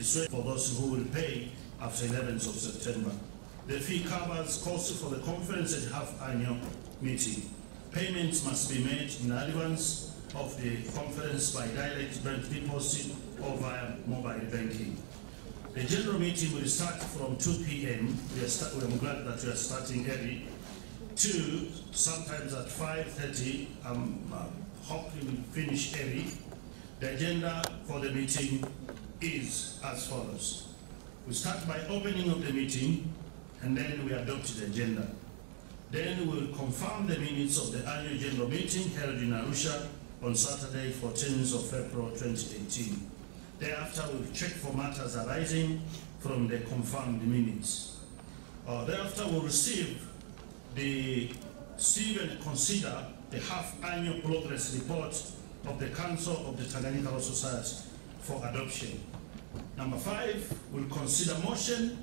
registration for those who will pay after 11th of September. The fee covers costs for the conference and half-annual meeting. Payments must be made in advance of the conference by direct bank deposit or via mobile banking. The general meeting will start from 2 p.m. I'm glad that we are starting early, to sometimes at 5:30. Hopefully we'll finish early. The agenda for the meeting is as follows. We start by opening of the meeting, and then we adopt the agenda. Then we'll confirm the minutes of the annual general meeting held in Arusha on Saturday, 14th of April 2018. Thereafter, we'll check for matters arising from the confirmed minutes. Thereafter, we'll receive and consider the half-annual progress report of the Council of the Tanganyika Law Society for adoption. Number 5, we'll consider motion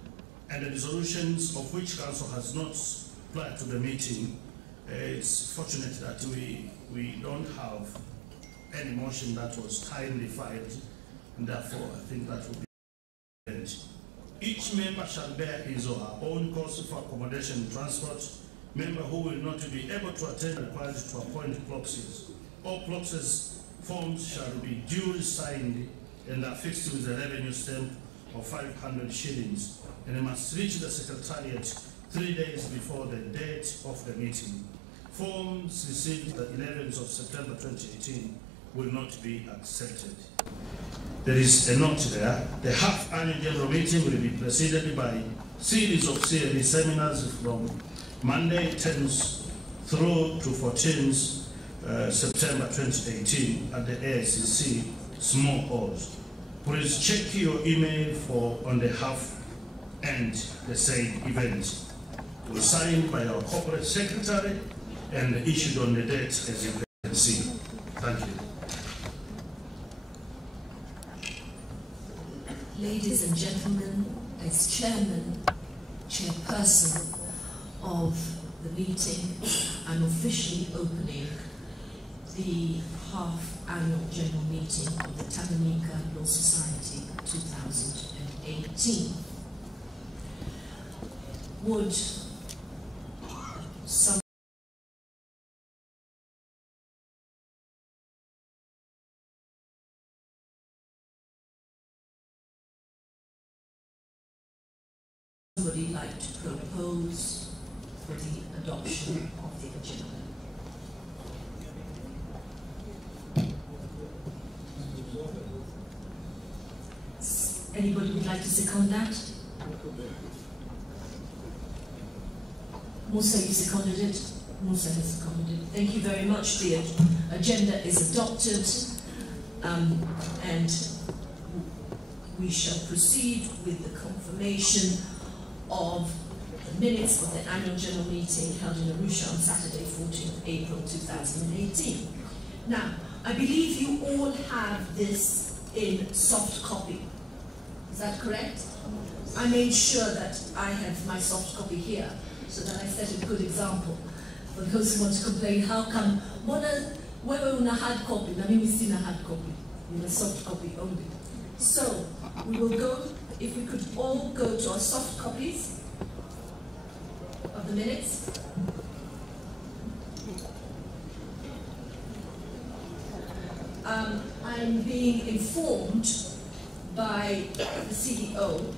and the resolutions of which Council has not prior to the meeting. It's fortunate that we don't have any motion that was timely filed, and therefore I think that will be end. Each member shall bear his or her own cost for accommodation and transport. Member who will not be able to attend required to appoint proxies. All proxies forms shall be duly signed and affixed with a revenue stamp of 500 shillings, and they must reach the Secretariat 3 days before the date of the meeting. Forms received the 11th of September 2018 will not be accepted. There is a note there. The half-annual general meeting will be preceded by series of CLE seminars from Monday 10th through to 14th September 2018 at the AICC Small Halls. Please check your email for on the half and the same event. It was signed by our corporate secretary and issued on the date, as you can see. Thank you. Ladies and gentlemen, as chairman, chairperson of the meeting, I'm officially opening the half-annual general meeting of the Tanganyika Law Society 2018. Would somebody like to propose for the adoption of the agenda? Anybody would like to second that? Musa, you seconded it? Musa has seconded it. Thank you very much. The agenda is adopted, and we shall proceed with the confirmation of the minutes of the annual general meeting held in Arusha on Saturday, 14th April 2018. Now, I believe you all have this in soft copy. Is that correct? I made sure that I have my soft copy here, so that I set a good example for those who want to complain. How come? Wewe una hard copy, na mimi sina hard copy, in a soft copy only. So we will go. If we could all go to our soft copies of the minutes. I'm being informed by the CEO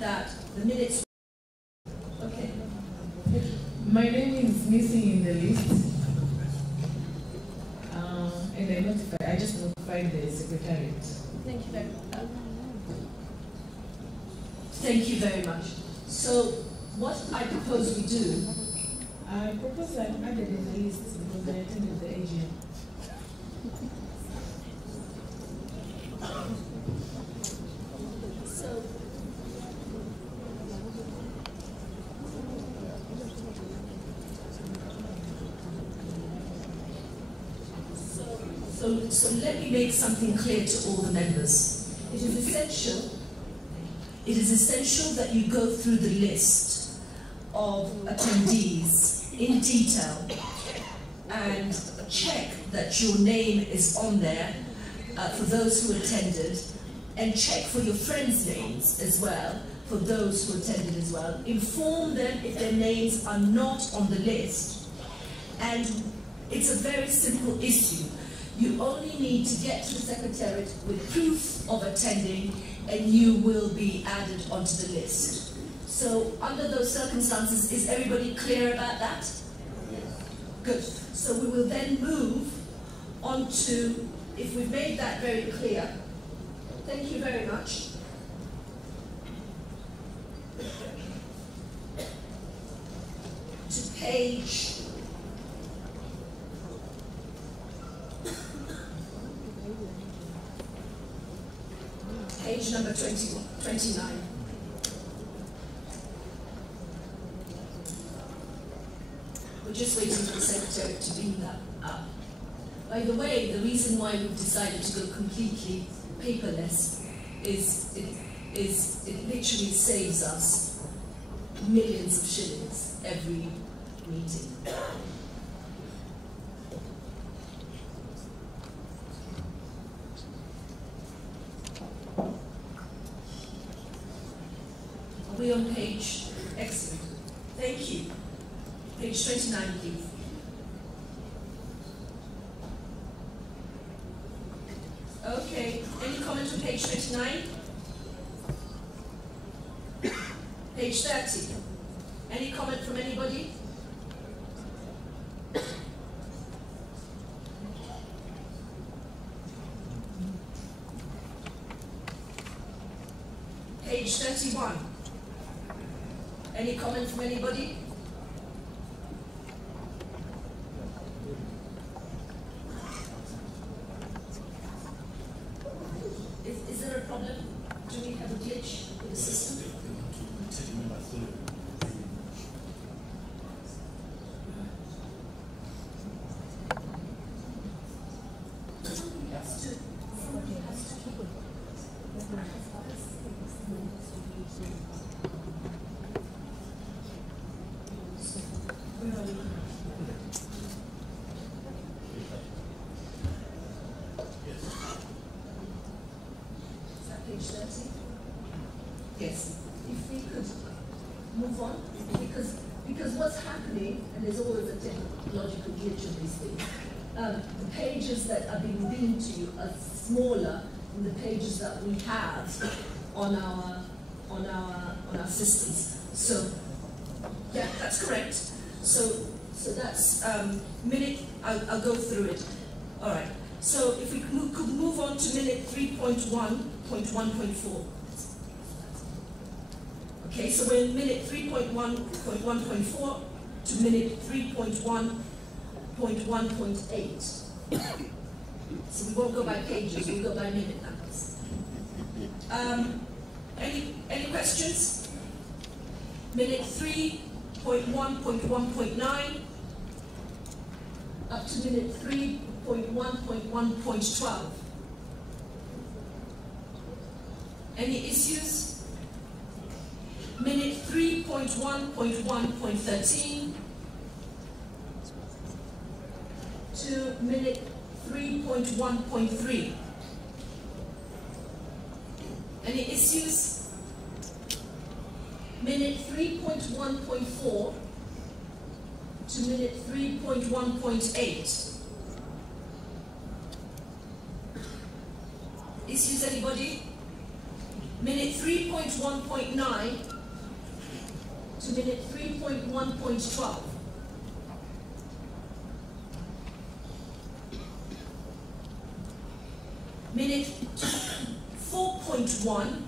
that the minutes. Okay. My name is missing in the list, and I just notified the secretariat. Thank you very much. Thank you very much. So, what I propose we do. I propose I'm added in the list because I attended the AGM. So let me make something clear to all the members. It is essential that you go through the list of attendees in detail and check that your name is on there for those who attended, and check for your friends' names as well, for those who attended as well. Inform them if their names are not on the list. And it's a very simple issue. You only need to get to the Secretariat with proof of attending, and you will be added onto the list. So under those circumstances, is everybody clear about that? Good. So we will then move on to, if we've made that very clear, thank you very much. To page number 29. We're just waiting for the Secretary to beam that up. By the way, the reason why we've decided to go completely paperless is it literally saves us millions of shillings every meeting. Are we on page? Excellent. Thank you. Page 29, please. Okay, any comment on page 29? Page 30. Any comment from anybody? Page 31. Any comment from anybody? Is there a problem? Do we have a glitch in the system? Yes, if we could move on, because what's happening, and there's always a technological glitch of these things, the pages that are being beamed to you are smaller than the pages that we have on our systems. So, yeah, that's correct. So that's minute. I'll go through it. All right. So if we could move on to minute 3.1.1.4. Okay, so we're in minute 3.1.1.4 to minute 3.1.1.8. So we won't go by pages, we'll go by minute numbers. Any questions? Minute 3.1.1.9 up to minute 3.1.1.12. Any issues? Minute 3.1.1.13 to minute 3.1.3. Any issues? Minute 3.1.4 to minute 3.1.8. Issues, anybody? Minute 3.1.9 to minute 3.1.12. Minute 4.1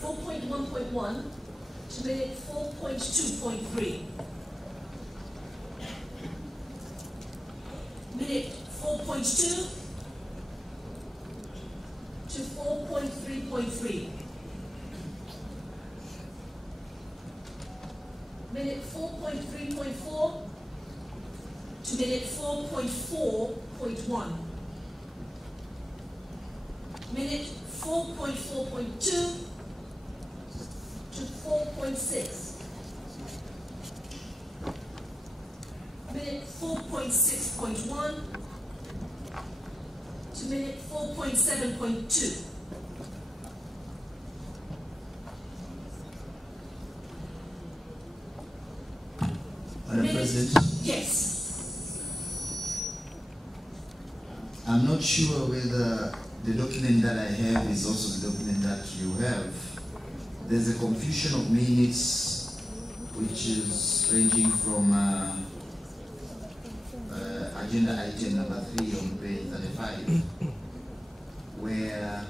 4.1.1 to minute 4.2.3. Minute 4.2 to 4.3.3. Minute 4.3.4 to minute 4.4.1. Minute 4.4.2 to 4.6. minute 4.6.1 to minute 4.7.2. Madam President? Yes. I'm not sure whether the document that I have is also the document that you have. There's a confusion of minutes which is ranging from agenda item number 3 on page 35, where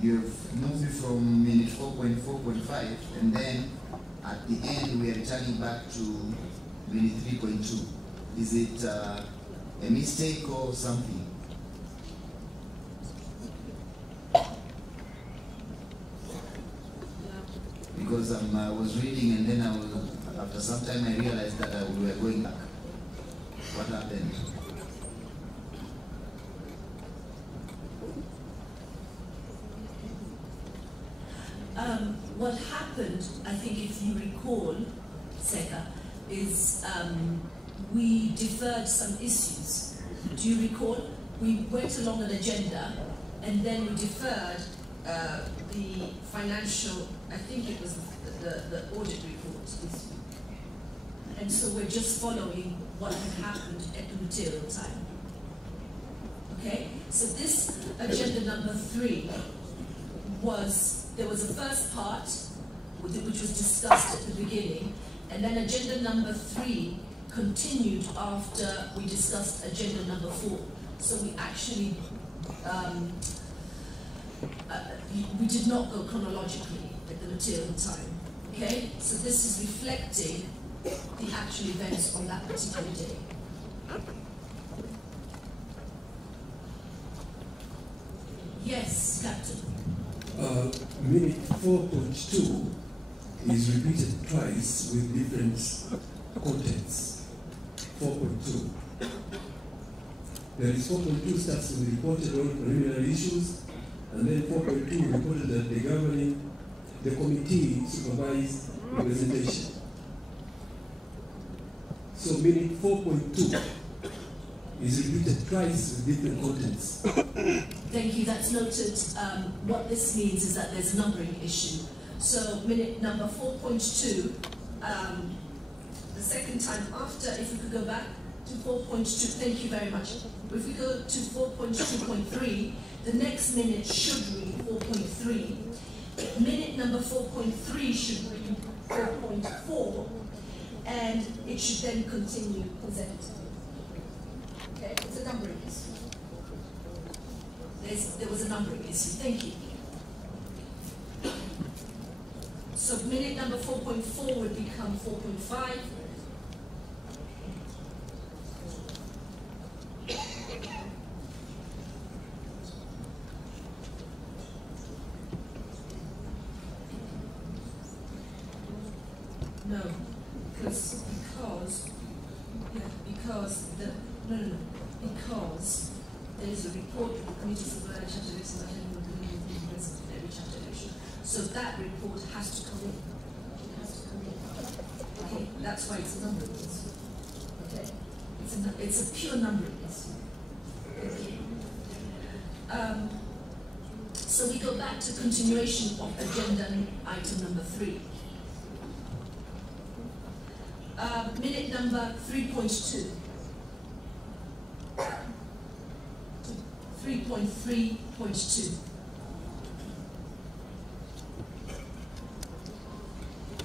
you've moved from minute 4.4.5, and then at the end we are returning back to minute 3.2. Is it a mistake or something? Because I was reading, and then after some time I realized that we were going back. What happened? What happened, I think if you recall, Seka, is we deferred some issues. Do you recall? We went along an agenda and then we deferred the financial, I think it was the audit report issue. And so we're just following what had happened at the material time. Okay? So this agenda number 3 was, there was a first part which was discussed at the beginning, and then agenda number 3 continued after we discussed agenda number 4. So we actually, we did not go chronologically at the material time. Okay? So this is reflecting the actual events on that particular day. Yes, Captain. Minute 4.2 is repeated twice with different contents. 4.2. There is 4.2 starts with reported on preliminary issues, and then 4.2 reported that the committee supervised the presentation. So minute 4.2 is repeated twice with different contents. Thank you, that's noted. What this means is that there's a numbering issue. So minute number 4.2, the second time after, if we could go back to 4.2, thank you very much. If we go to 4.2.3, the next minute should read 4.3. Minute number 4.3 should read 4.4, and it should then continue consecutively. Okay, it's a numbering issue. There was a numbering issue. Thank you. So minute number 4.4 would become 4.5. No, because there's a report of the committee supervisor chapter election about every chapter election. So that report has to come in. It has to come in. Okay, that's why it's a numbering issue. Okay, it's a pure numbering issue. Okay. So we go back to continuation of agenda item number 3. Minute number 3.2. 3.3.2.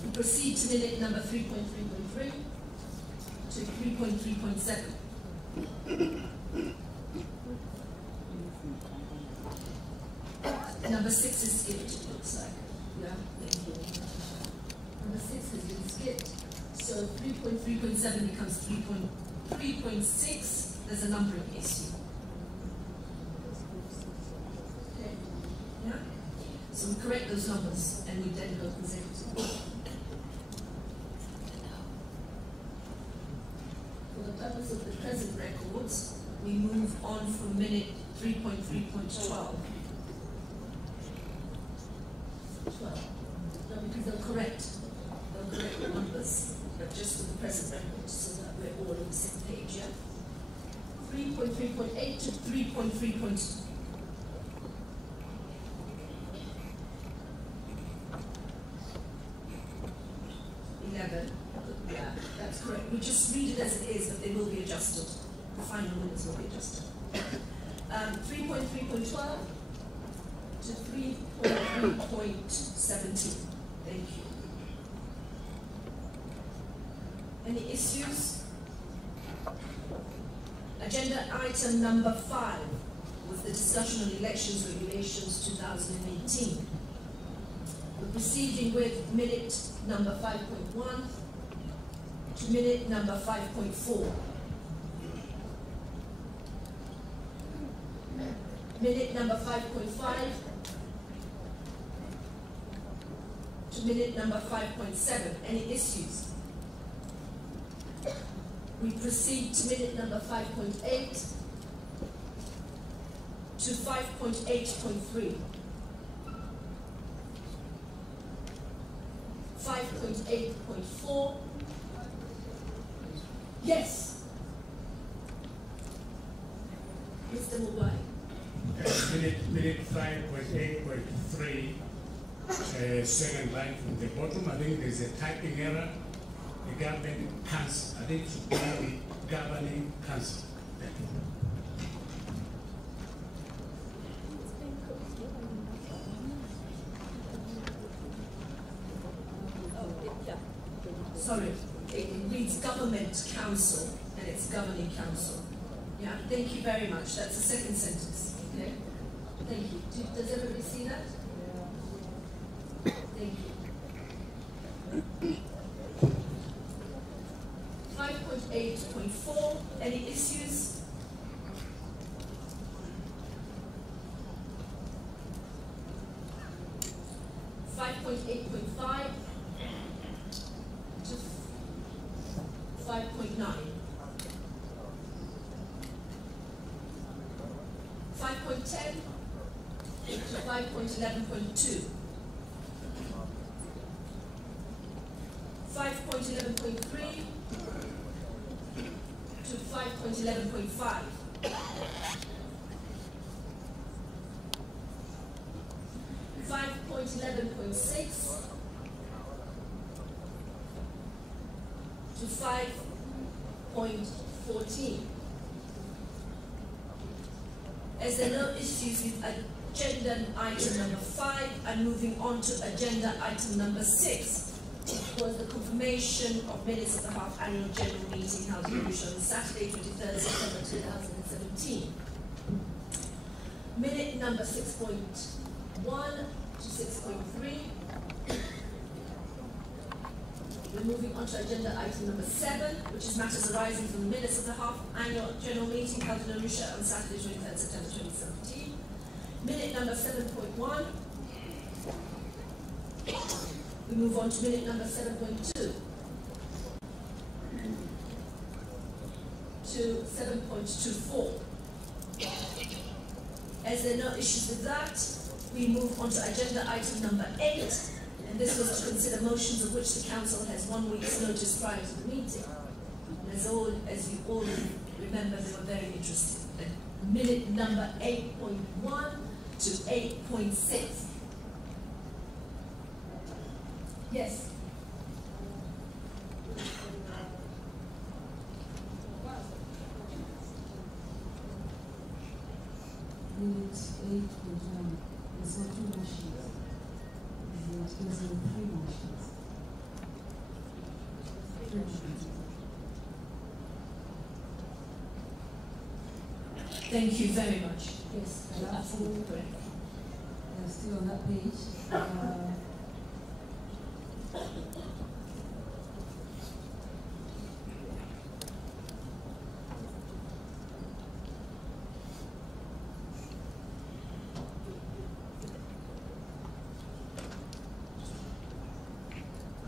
We proceed to minute number 3.3.3 to 3.3.7. Number 6 is skipped, it looks like. Yeah, thank you. Number 6 has been skipped. So 3.3.7 becomes 3.6. There's a numbering issue. Okay. Yeah? So we correct those numbers and we then go consecutive. For the purpose of the present records, we move on from minute 3.3.12. 12. No, because they'll correct I'll correct the numbers, but just for the present record, so that we're all on the same page, yeah? 3.3.8 to 3.3.2. Yeah, that's correct. We just read it as it is, but they will be adjusted. The final minutes will be adjusted. 3.3.12 to 3.3.17. Thank you. Any issues? Agenda item number 5 was the discussion on elections regulations 2018. We're proceeding with minute number 5.1 to minute number 5.4. Minute number 5.5 to minute number 5.7. Any issues? We proceed to minute number 5.8 to 5.8.3. 5.8.4. Yes. Mr. Mawakili. Minute 5.8.3, second line from the bottom. I think there's a typing error. The government council. I think it should be the governing council. Thank you. Sorry, it reads government council and it's governing council. Yeah, thank you very much. That's the second sentence. Okay? Thank you. Does everybody see that? Thank you. 5.8.4. Any issues? .8.5 to 5.9. 5.10 to 5.11.2. 5.11.3 to 5.11.5. 5.11.6 to 5.14. As there are no issues with agenda item number 5, I'm moving on to agenda item number 6, was the confirmation of minutes of the half-annual general meeting held in Arusha on Saturday, 23rd September 2017. Minute number 6.1 to 6.3. We're moving on to agenda item number 7, which is matters arising from the minutes of the half-annual general meeting held in Arusha on Saturday, 23rd September 2017. Minute number 7.1. We move on to minute number 7.2 to 7.24. As there are no issues with that, we move on to agenda item number 8, and this was to consider motions of which the council has 1 week's notice prior to the meeting. And as you all remember, they were very interested. Minute number 8.1 to 8.6. Yes. Minute 8.1. There's not 2 more sheets. There's 3 more sheets. 3 more sheets. Thank you very much. Yes, That's absolutely correct. still on that page.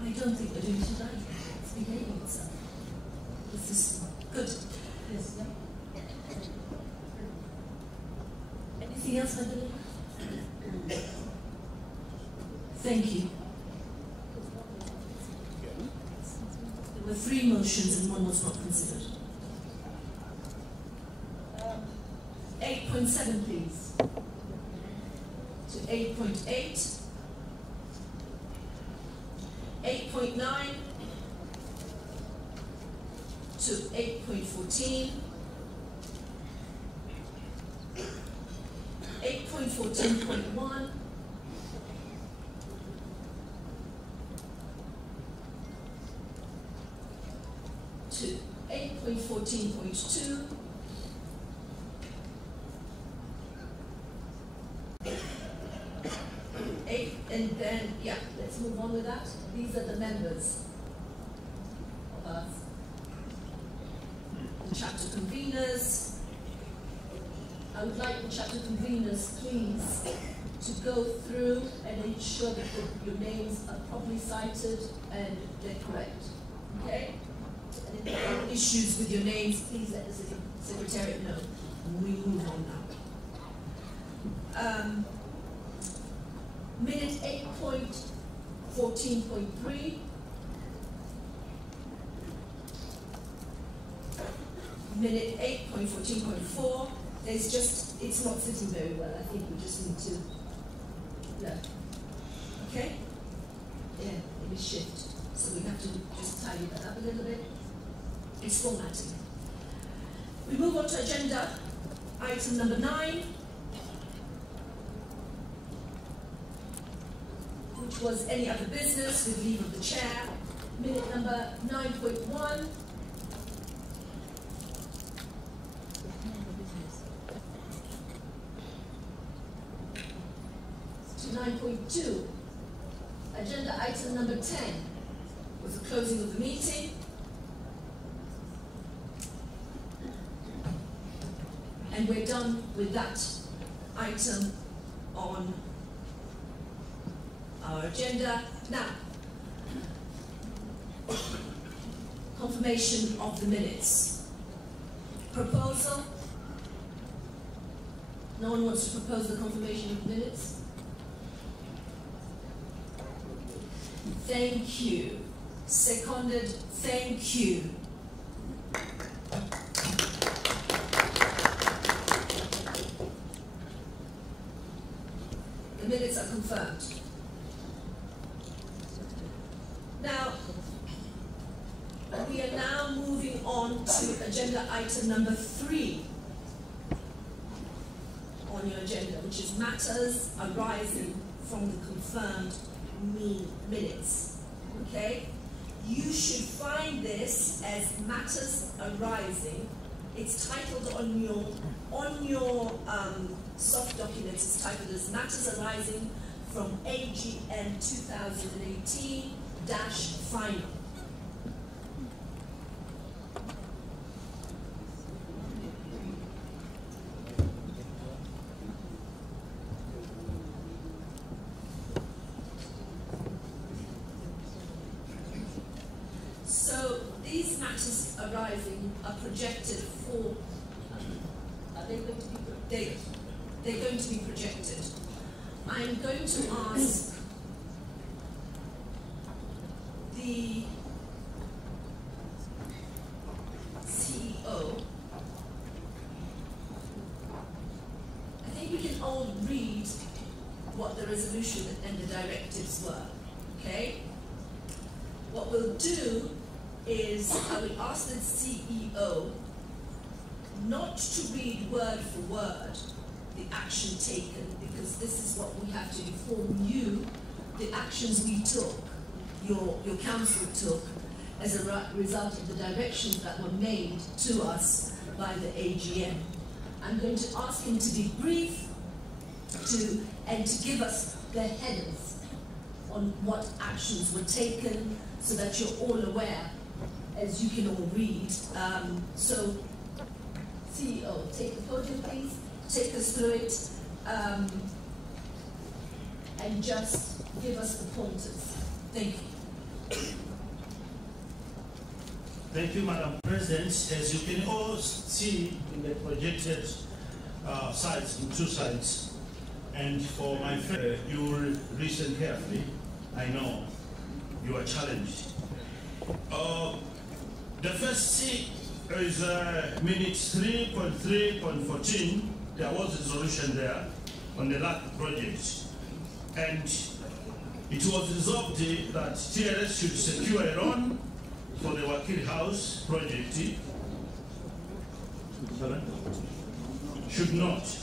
I don't think we're doing it right. It's behaving itself. This is good. Yes, yeah. Anything else, I believe? Thank you. motions and one was not considered. 8.7, please. To 8.8. 8.9 to 8.14. 8.14.1 to 8.14.2 and then, yeah, let's move on with that. These are the members of the chapter conveners. I would like the chapter conveners, please, to go through and ensure that your names are properly cited and they're correct. Okay? And if there are issues with your names, please let the Secretariat know. And we move on now. Minute 8.14.3. Minute 8.14.4. There's just, it's not sitting very well. I think we just need to, yeah. Okay? Yeah, it is shift. So we have to just tidy that up a little bit. It's formatting. We move on to agenda item number 9, which was any other business with leave of the chair. Minute number 9.1. To 9.2. Agenda item number 10 was the closing of the meeting. And we're done with that item on our agenda. Now, confirmation of the minutes. Proposal? No one wants to propose the confirmation of the minutes? Thank you. Seconded, thank you. The minutes are confirmed. Now, we are now moving on to agenda item number 3 on your agenda, which is matters arising from the confirmed minutes. Okay? You should find this as matters arising. It's titled on your soft documents. It's titled as matters arising from AGM 2018-final. These matters arising are projected for, are they going to be, they're going to be projected. I'm going to ask the CEO, I think we can all read what the resolution and the directives were, okay? What we'll do is I will ask the CEO not to read word for word the action taken, because this is what we have to inform you, the actions we took, your council took, as a result of the directions that were made to us by the AGM. I'm going to ask him to be brief and to give us the headers on what actions were taken so that you're all aware, as you can all read. So, CEO, take the podium, please. Take us through it, and just give us the pointers. Thank you. Thank you, Madam President. As you can all see in the projected sites, in 2 sites, and for my friend, you will listen carefully. I know you are challenged. The first is minute 3.3.14. There was a resolution there on the LAC project. And it was resolved that TLS should secure a loan for the Mawakili house project. Should not.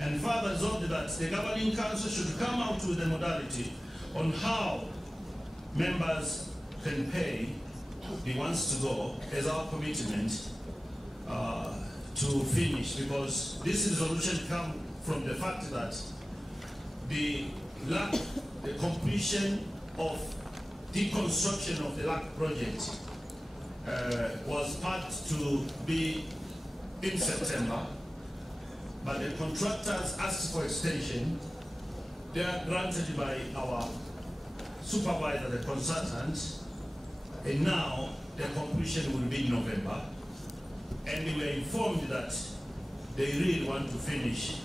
And further resolved that the governing council should come out with a modality on how members can pay the ones to go as our commitment to finish, because this resolution comes from the fact that the completion of the construction of the LAC project was part to be in September, but the contractors asked for extension. They are granted by our supervisor, the consultant, and now the completion will be in November. And we were informed that they really want to finish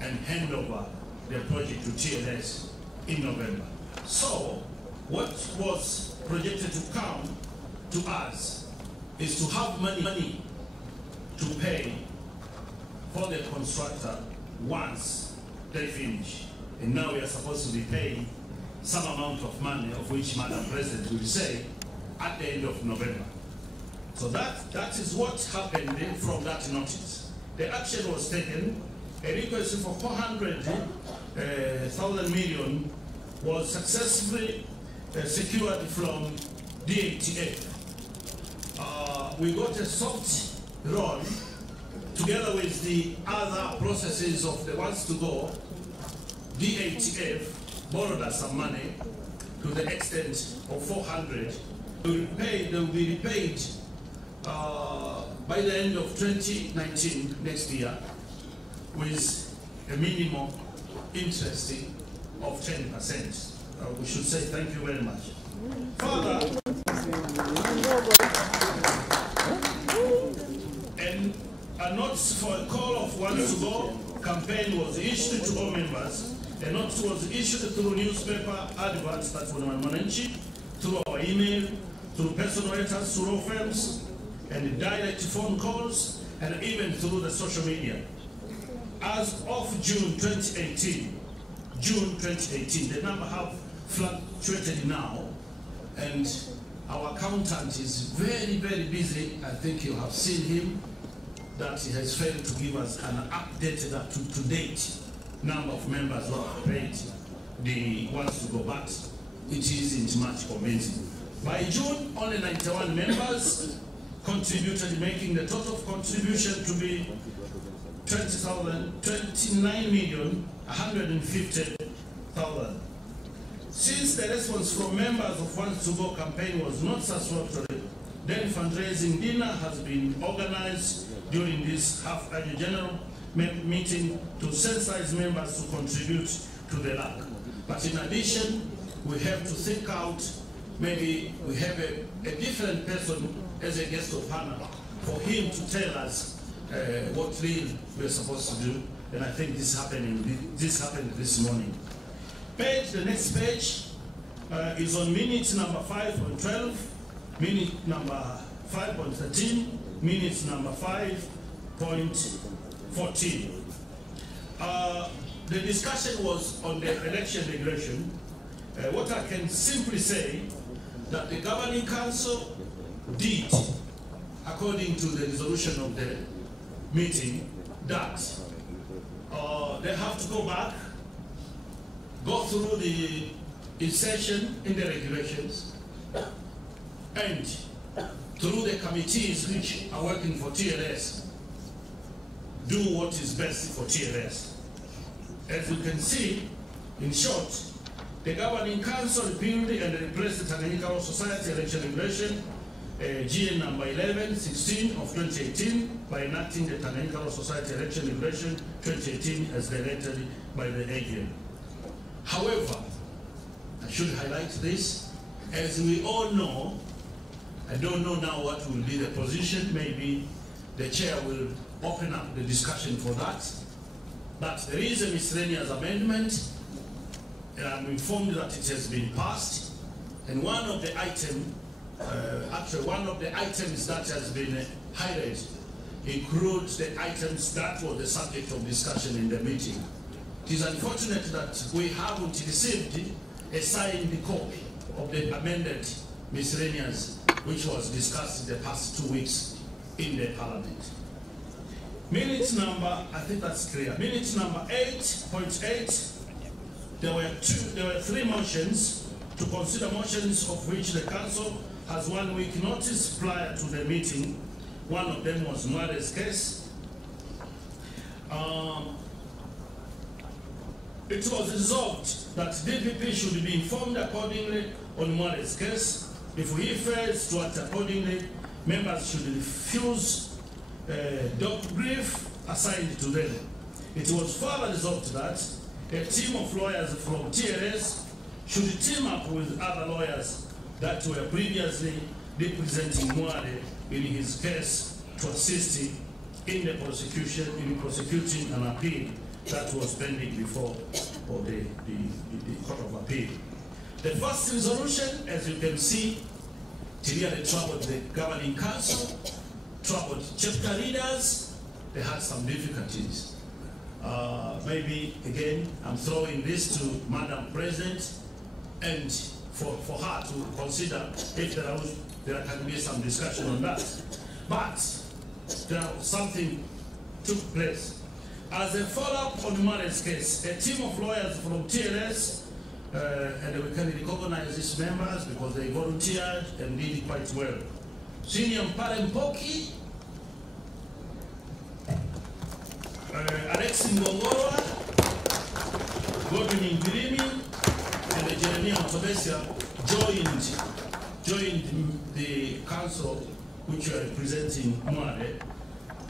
and hand over the project to TLS in November. So, what was projected to come to us is to have money to pay for the constructor once they finish. And now we are supposed to be paying some amount of money, of which Madam President will say at the end of November. So that is what happened from that notice. The action was taken. A request for 400,000 million was successfully secured from DATF. We got a soft loan together with the other processes of the ones to go. DATF borrowed us some money to the extent of 400. They will be repaid by the end of 2019, next year, with a minimum interest of 10%. We should say thank you very much. Further, and a notice for a call of ones to go campaign was issued to all members. A notice was issued through newspaper adverts, that's Mwananchi, through our email, through personal letters, through law firms, and direct phone calls, and even through the social media. As of June 2018, the number have fluctuated now, and our accountant is very, very busy. I think you have seen him, that he has failed to give us an updated up-to-date number of members who have paid the ones to go back. It isn't much convincing. By June, only 91 members contributed, making the total contribution to be 29,150,000. Since the response from members of Ones to Go campaign was not satisfactory, then fundraising dinner has been organized during this half-annual general meeting to sensitize members to contribute to the LAC. But in addition, we have to think out, maybe we have a different person as a guest of honor for him to tell us what really we're supposed to do. And I think this happened this morning. The next page is on minute number 5.12, minute number 5.13, minute number 5.14. The discussion was on the election regulation. What I can simply say that the governing council did, according to the resolution of the meeting, that they have to go back, go through the insertion in the regulations, and through the committees which are working for TLS, do what is best for TLS. As you can see, in short, the governing council repealed and replaced the Tanganyika Law Society election regulation, GN number 1116 of 2018, by enacting the Tanganyika Law Society election regulation 2018 as directed by the AGM. However, I should highlight this, as we all know, I don't know now what will be the position, maybe the chair will open up the discussion for that, but there is a miscellaneous amendment, and I'm informed that it has been passed, And one of the items that has been highlighted includes the items that were the subject of discussion in the meeting. It is unfortunate that we haven't received a signed copy of the amended miscellaneous which was discussed in the past 2 weeks in the Parliament. Minute number, I think that's clear. Minute number 8.8, there were 3 motions to consider, motions of which the Council has 1 week notice prior to the meeting. One of them was Mware's case. It was resolved that DPP should be informed accordingly on Mware's case. If he fails to act accordingly, members should refuse doc brief assigned to them. It was further resolved that a team of lawyers from TLS should team up with other lawyers that were previously representing Mware in his case to assist him in the prosecuting an appeal that was pending before the Court of Appeal. The first resolution, as you can see, clearly troubled the governing council, troubled chapter leaders. They had some difficulties. Maybe again, I'm throwing this to Madam President, and for her to consider if there can be some discussion on that. But something took place. As a follow-up on Mware's case, a team of lawyers from TLS, and we can recognize these members because they volunteered and did quite well. Senior Mkutano, Alex Ngongora, Godwin Ngirimi, and Jeremiah Mtobesia joined the council which were representing Mware,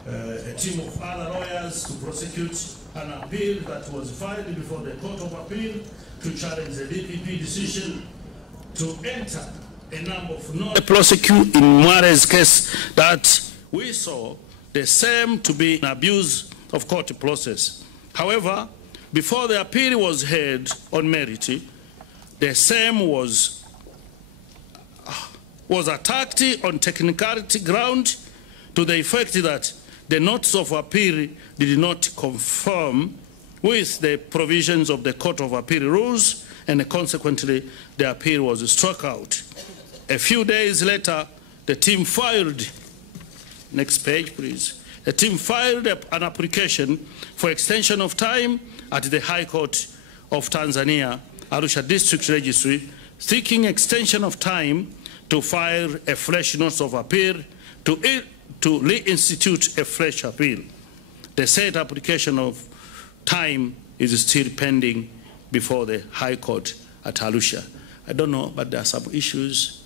a team of other lawyers to prosecute an appeal that was filed before the Court of Appeal to challenge the DPP decision to enter a number of non-prosecute in Mware's case that we saw the same to be an abuse of court process. However, before the appeal was heard on merit, the same was attacked on technicality ground to the effect that the notice of appeal did not conform with the provisions of the Court of Appeal rules, and consequently the appeal was struck out. A few days later, the team filed, next page please, the team filed an application for extension of time at the High Court of Tanzania, Arusha District Registry, seeking extension of time to file a fresh notice of appeal to reinstitute a fresh appeal. The said application of time is still pending before the High Court at Arusha. I don't know, but there are some issues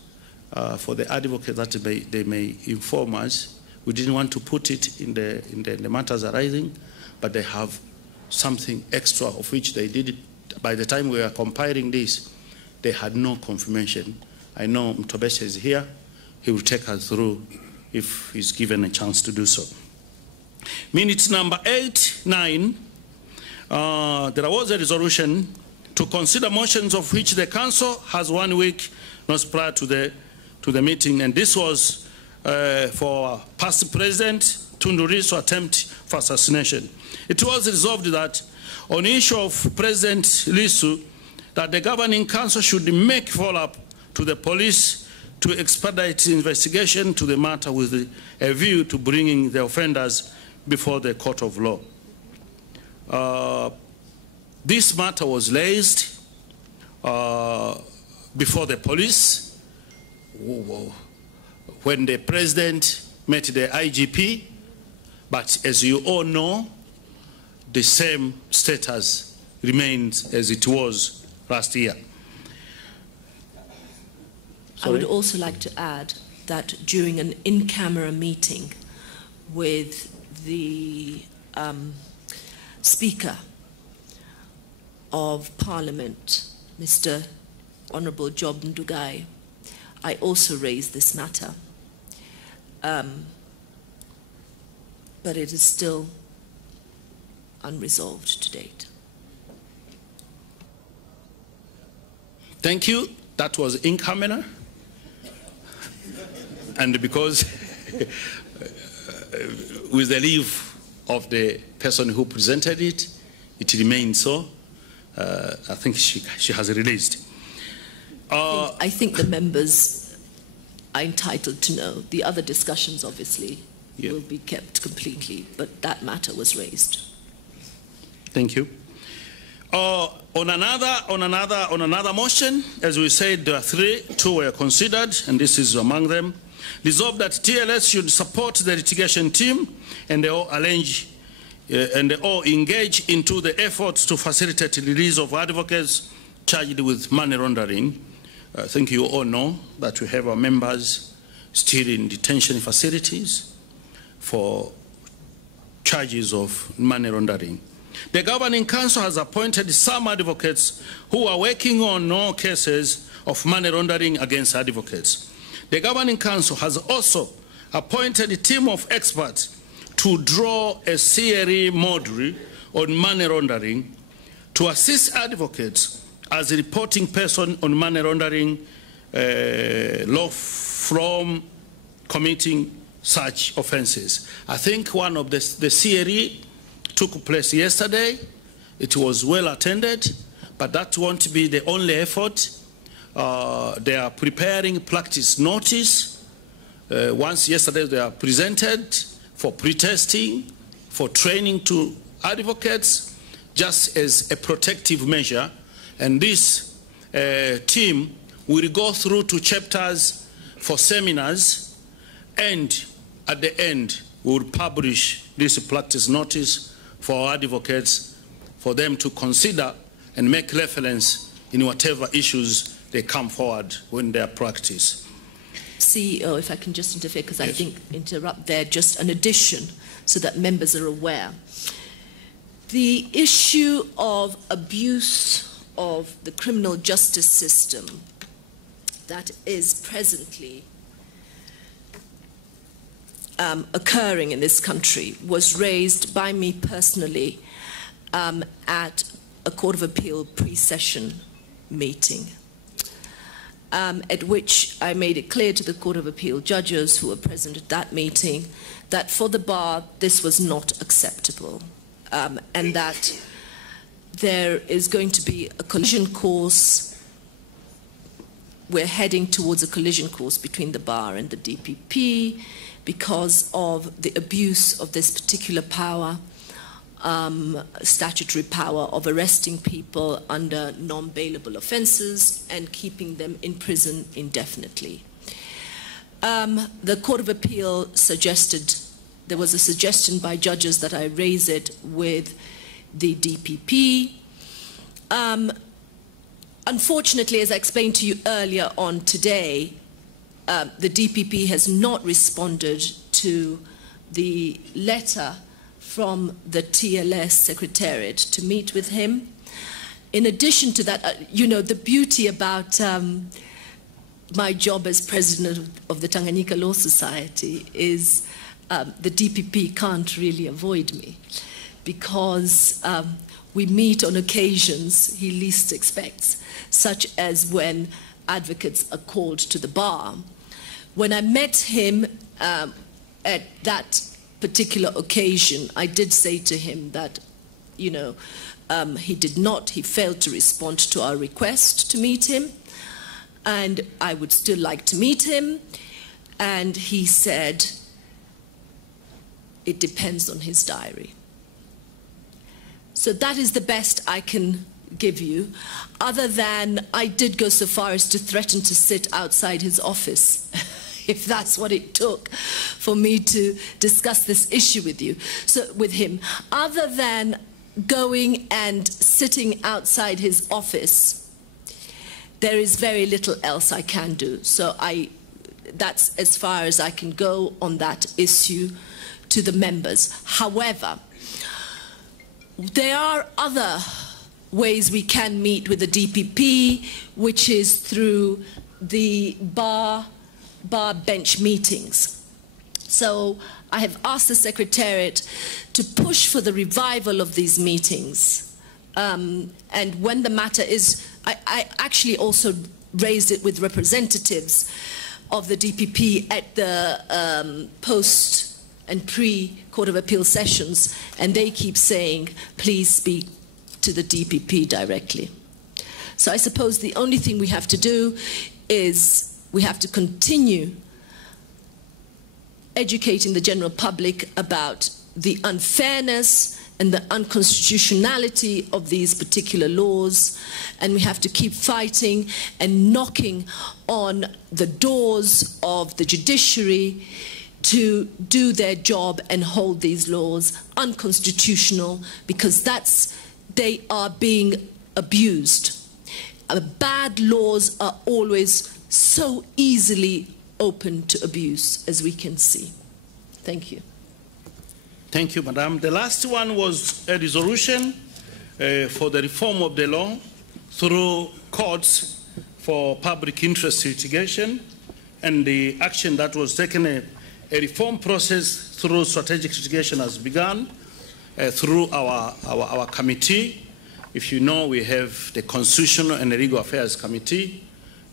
for the advocate that they may inform us. We didn't want to put it in the matters arising, but they have something extra of which they did it. By the time we were compiling this, they had no confirmation. I know Mtobesia is here. He will take us through if he's given a chance to do so. Minute number 8, 9, there was a resolution to consider motions of which the council has 1 week notice prior to the meeting, and this was for past President Tundu Lissu attempt for assassination. It was resolved that on the issue of President Lissu, that the governing council should make follow-up to the police to expedite the investigation to the matter with a view to bringing the offenders before the court of law. This matter was raised before the police when the president met the IGP, but as you all know, the same status remains as it was last year. I would also like to add that during an in-camera meeting with the Speaker of Parliament, Mr. Honourable Job Ndugai, I also raised this matter, but it is still unresolved to date. Thank you. that was in camera, and because with the leave of the person who presented it, it remains so. I think she has released. I think the members are entitled to know. The other discussions, obviously, will be kept completely, but that matter was raised. Thank you. On another motion, as we said, there are three. Two were considered, and this is among them. Resolved that TLS should support the litigation team and they all engage into the efforts to facilitate the release of advocates charged with money laundering. I think you all know that we have our members still in detention facilities for charges of money laundering. The Governing Council has appointed some advocates who are working on no cases of money laundering against advocates. The Governing Council has also appointed a team of experts to draw a CRE model on money laundering to assist advocates as a reporting person on money laundering law from committing such offenses. I think one of the CRE took place yesterday. It was well attended, but that won't be the only effort. They are preparing practice notice. Once yesterday they are presented for pre-testing, for training to advocates, just as a protective measure. And this team will go through 2 chapters for seminars, and at the end we will publish this practice notice for advocates for them to consider and make reference in whatever issues they come forward when they are practice. CEO, if I can just interfere, because I think interrupt there, just an addition so that members are aware. The issue of abuse of the criminal justice system that is presently occurring in this country was raised by me personally at a Court of Appeal pre-session meeting, at which I made it clear to the Court of Appeal judges who were present at that meeting that for the bar this was not acceptable, and that there is going to be a collision course. We're heading towards a collision course between the bar and the DPP because of the abuse of this particular power, statutory power of arresting people under non-bailable offences and keeping them in prison indefinitely. The Court of Appeal suggested, there was a suggestion by judges that I raise it with the DPP. Unfortunately, as I explained to you earlier on today, the DPP has not responded to the letter from the TLS Secretariat to meet with him. In addition to that, you know, the beauty about my job as president of the Tanganyika Law Society is the DPP can't really avoid me, because we meet on occasions he least expects, such as when advocates are called to the bar. When I met him at that particular occasion, I did say to him that, you know, he failed to respond to our request to meet him, and I would still like to meet him. And he said, it depends on his diary. So that is the best I can give you, other than I did go so far as to threaten to sit outside his office if that's what it took for me to discuss this issue with you. So with him, other than going and sitting outside his office, there is very little else I can do. So that's as far as I can go on that issue to the members. However, there are other ways we can meet with the DPP, which is through the bar bench meetings. So I have asked the Secretariat to push for the revival of these meetings. And when the matter is, I actually also raised it with representatives of the DPP at the post and pre-Court of Appeal sessions, and they keep saying, please speak to the DPP directly. So I suppose the only thing we have to do is we have to continue educating the general public about the unfairness and the unconstitutionality of these particular laws, and we have to keep fighting and knocking on the doors of the judiciary to do their job and hold these laws unconstitutional, because they are being abused. Bad laws are always so easily open to abuse, as we can see. Thank you. Thank you, Madam. The last one was a resolution for the reform of the law through courts for public interest litigation, and the action that was taken, a reform process through strategic litigation has begun through our committee. If you know, we have the Constitutional and the Legal Affairs Committee.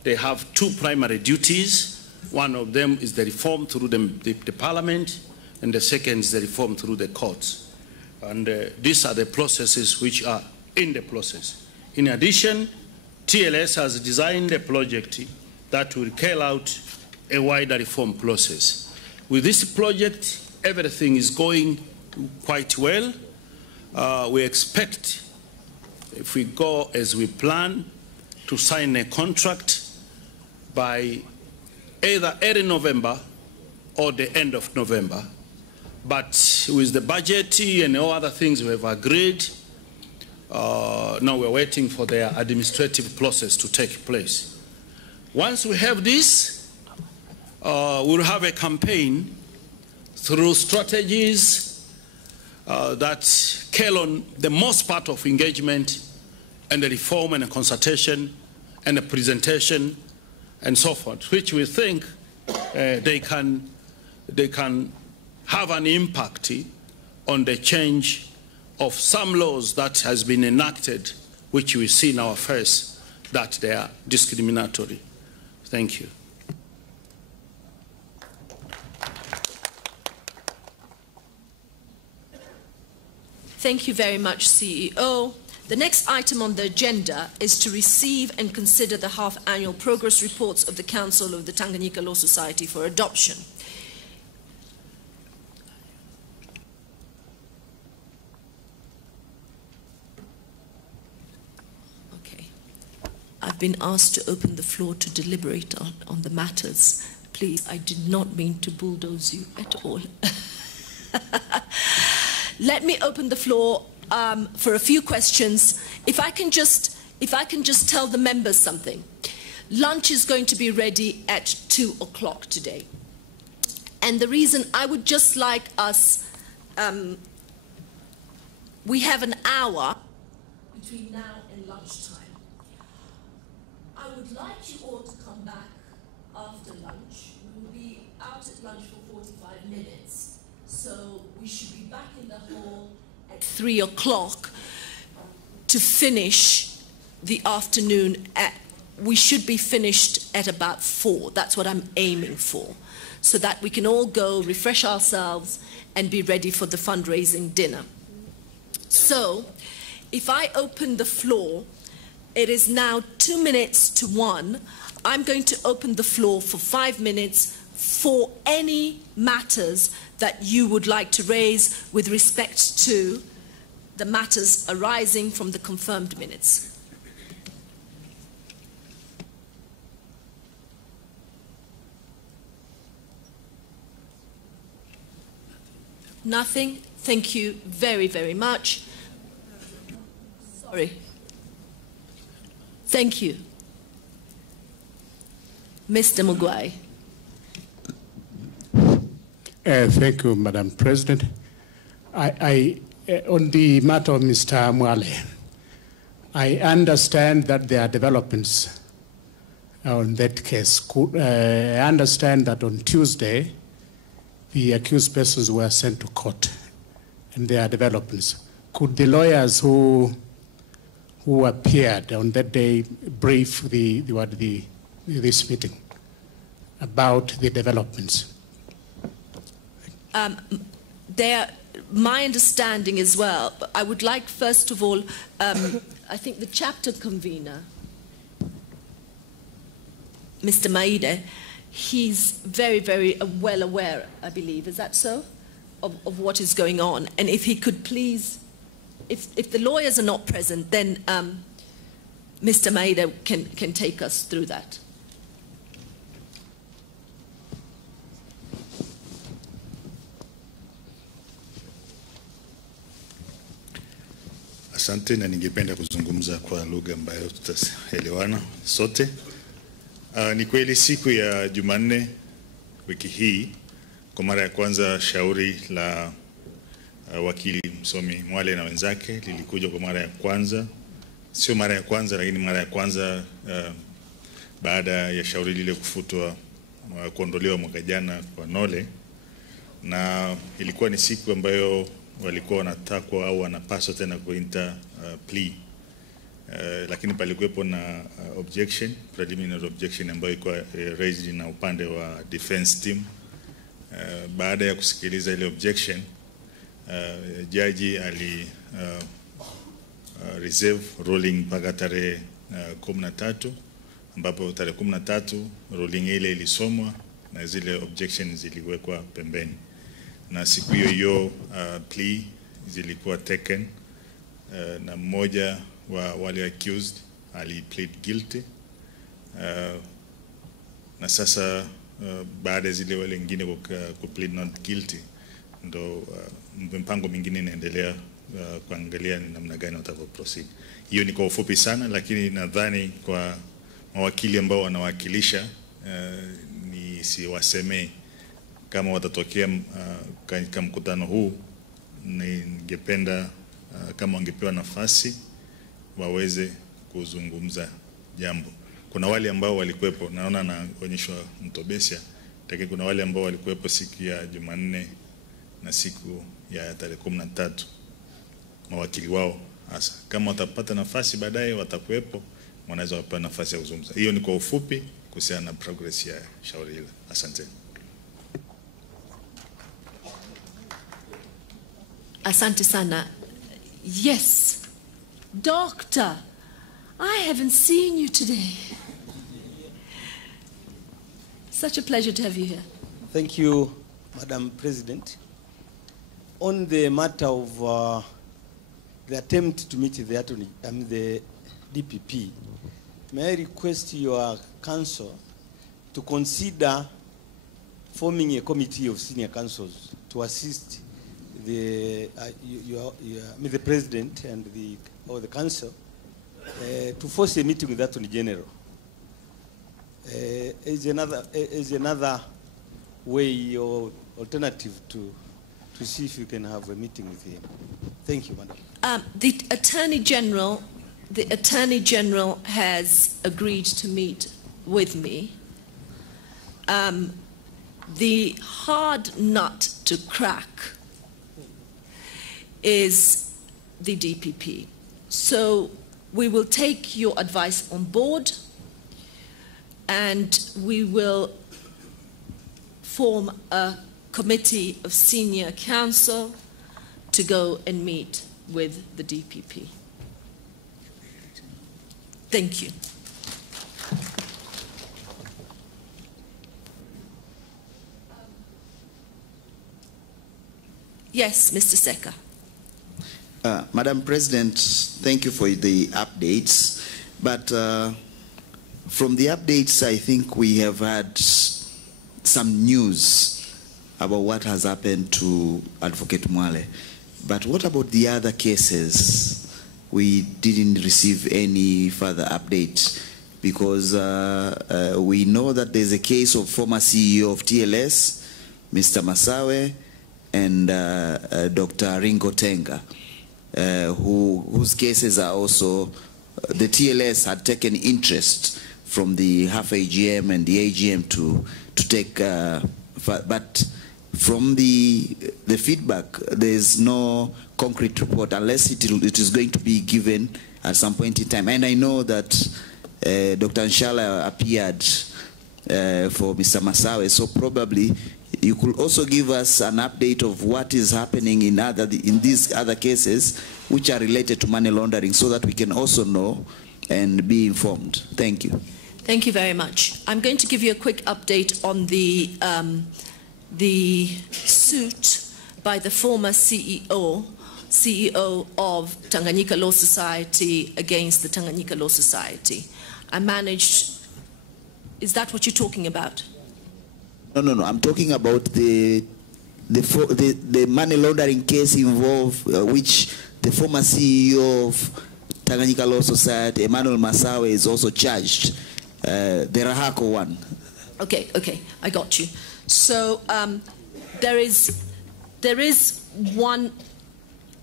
They have two primary duties. One of them is the reform through the Parliament, and the second is the reform through the courts. And these are the processes which are in the process. In addition, TLS has designed a project that will carry out a wider reform process. With this project, everything is going quite well. We expect, if we go as we plan, to sign a contract by either early November or the end of November. But with the budget and all other things we have agreed, now we're waiting for the administrative process to take place. Once we have this, we'll have a campaign through strategies that carry on the most part of engagement and the reform and the consultation and the presentation and so forth, which we think they can have an impact on the change of some laws that has been enacted, which we see in our face that they are discriminatory. Thank you. Thank you very much, CEO. The next item on the agenda is to receive and consider the half-annual progress reports of the Council of the Tanganyika Law Society for adoption. Okay. I've been asked to open the floor to deliberate on the matters. Please, I did not mean to bulldoze you at all. Let me open the floor for a few questions. If I can just tell the members something. Lunch is going to be ready at 2 o'clock today. And the reason I would just like us, we have an hour between now and lunchtime. I would like you all to come back after lunch. We will be out at lunch for 45 minutes. So we should be back in the hall at 3 o'clock to finish the afternoon we should be finished at about 4. That's what I'm aiming for, so that we can all go refresh ourselves and be ready for the fundraising dinner. So if I open the floor, it is now 2 minutes to 1. I'm going to open the floor for 5 minutes for any matters that you would like to raise with respect to the matters arising from the confirmed minutes. Nothing? Thank you very, very much. Sorry. Thank you. Mr. Mugwai. Thank you, Madam President. On the matter of Mr. Mwale, I understand that there are developments on that case. I understand that on Tuesday, the accused persons were sent to court, and there are developments. Could the lawyers who who appeared on that day brief this meeting about the developments? My understanding as well, I would like first of all, I think the chapter convener, Mr. Maide, he's very, very well aware, I believe, is that so, of what is going on. And if he could please, if the lawyers are not present, then Mr. Maide can take us through that. Asante, na ningependa kuzungumza kwa lugha ambayo tutaelewana sote. Ni kweli siku ya Jumanne wiki hii kwa mara ya kwanza shauri la wakili msomi Mwale na wenzake lilikuja kwa mara ya kwanza. Sio mara ya kwanza, lakini mara ya kwanza baada ya shauri lile kufutwa, kuondolewa mwaka jana kwa Nole, na ilikuwa ni siku ambayo walikuwa wanatakwa au wanapaswa tena kuinta plea, lakini palikuwepo na objection, preliminary objection ambayo ilikuwa raised na upande wa defense team. Baada ya kusikiliza ile objection, jaji ali reserve ruling mpaka tarehe 13, ambapo tarehe 13 ruling ile ilisomwa na zile objections ziliwekwa pembeni. Na siku hiyo plea zilikuwa taken, na mmoja wa wale accused ali plead guilty, na sasa baada zile wale wengine ku plead not guilty, ndo mpango mingine inaendelea kuangalia ni namna gani watakapo proceed. Hiyo ni kwa ufupi sana, lakini nadhani kwa mawakili ambao wanawakilisha ni siwasemee kama watatokea katika mkutano huu. Ningependa kama wangepewa nafasi waweze kuzungumza jambo. Kuna wale ambao walikuwepo, naona naonyeshwa Mtobesia, lakini kuna wale ambao walikuwepo siku ya Jumanne na siku ya tarehe 13, mawakili wao hasa. Kama watapata nafasi baadaye watakuwepo, wanaweza wapata nafasi ya kuzungumza. Hiyo ni kwa ufupi kuhusiana na progress ya shauri hili. Asante. Asante sana. Yes, Doctor, I haven't seen you today. Such a pleasure to have you here. Thank you, Madam President. On the matter of the attempt to meet the DPP, may I request your counsel to consider forming a committee of senior counsels to assist the President and the council to force a meeting with the Attorney General. Is another way or alternative to see if you can have a meeting with him. Thank you, Madam. The Attorney General has agreed to meet with me. The hard nut to crack is the DPP. So we will take your advice on board, and we will form a committee of senior counsel to go and meet with the DPP. Thank you. Yes, Mr. Seka. Madam President, thank you for the updates. But from the updates, I think we have had some news about what has happened to Advocate Mwale. But what about the other cases? We didn't receive any further update, because we know that there's a case of former CEO of TLS, Mr. Masawe, and Dr. Ringo Tenga, whose cases are also, the TLS had taken interest from the half AGM and the AGM to take, but from the feedback, there's no concrete report unless it is going to be given at some point in time. And I know that Dr. Nshala appeared for Mr. Masawe, so probably you could also give us an update of what is happening in these other cases which are related to money laundering, so that we can also know and be informed. Thank you. Thank you very much. I'm going to give you a quick update on the suit by the former CEO of Tanganyika Law Society against the Tanganyika Law Society. I managed, is that what you're talking about? No. I'm talking about the money laundering case involved, which the former CEO of Tanganyika Law Society, Emmanuel Masawe, is also charged. The Rahako one. Okay, I got you. So there is one.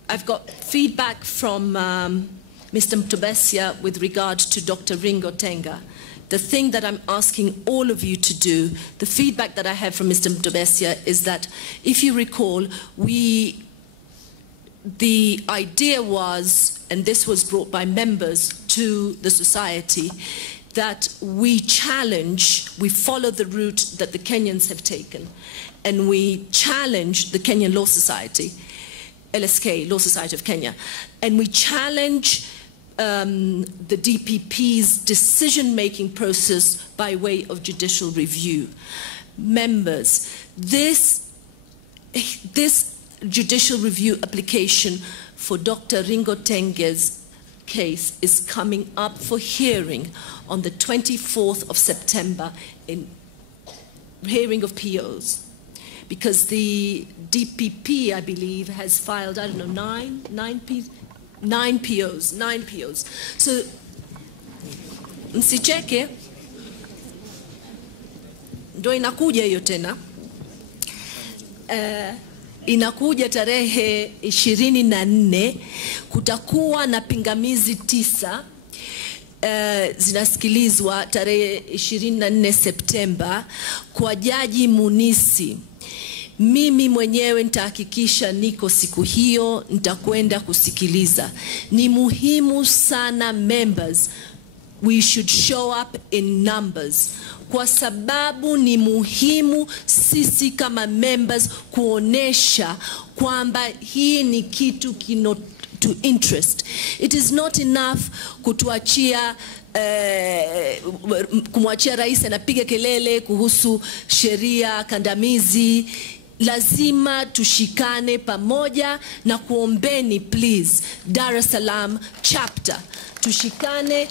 I've got feedback from Mr. Mtobesia with regard to Dr. Ringo Tenga. The thing that I'm asking all of you to do, the feedback that I have from Mr. Mtobesia is that, if you recall, the idea was, and this was brought by members to the society, that we follow the route that the Kenyans have taken, and we challenge the Kenyan Law Society, LSK, Law Society of Kenya, and we challenge the DPP's decision-making process by way of judicial review. Members, this judicial review application for Dr. Ringo Tenge's case is coming up for hearing on the 24th of September in hearing of POs, because the DPP, I believe, has filed, I don't know, nine POs. So msicheke, ndo inakuja hiyo tena. Inakuja tarehe 24, kutakuwa na pingamizi 9 zinasikilizwa tarehe 24 Septemba kwa Jaji Munisi. Mimi mwenyewe nitahakikisha niko siku hiyo, nitakwenda kusikiliza. Ni muhimu sana, members, we should show up in numbers, kwa sababu ni muhimu sisi kama members kuonesha kwamba hii ni kitu to interest. It is not enough kumwachia rais anapiga kelele kuhusu sheria kandamizi. Lazima tushikane pamoja na kuombeni, please, Dar es Salaam chapter, tushikane.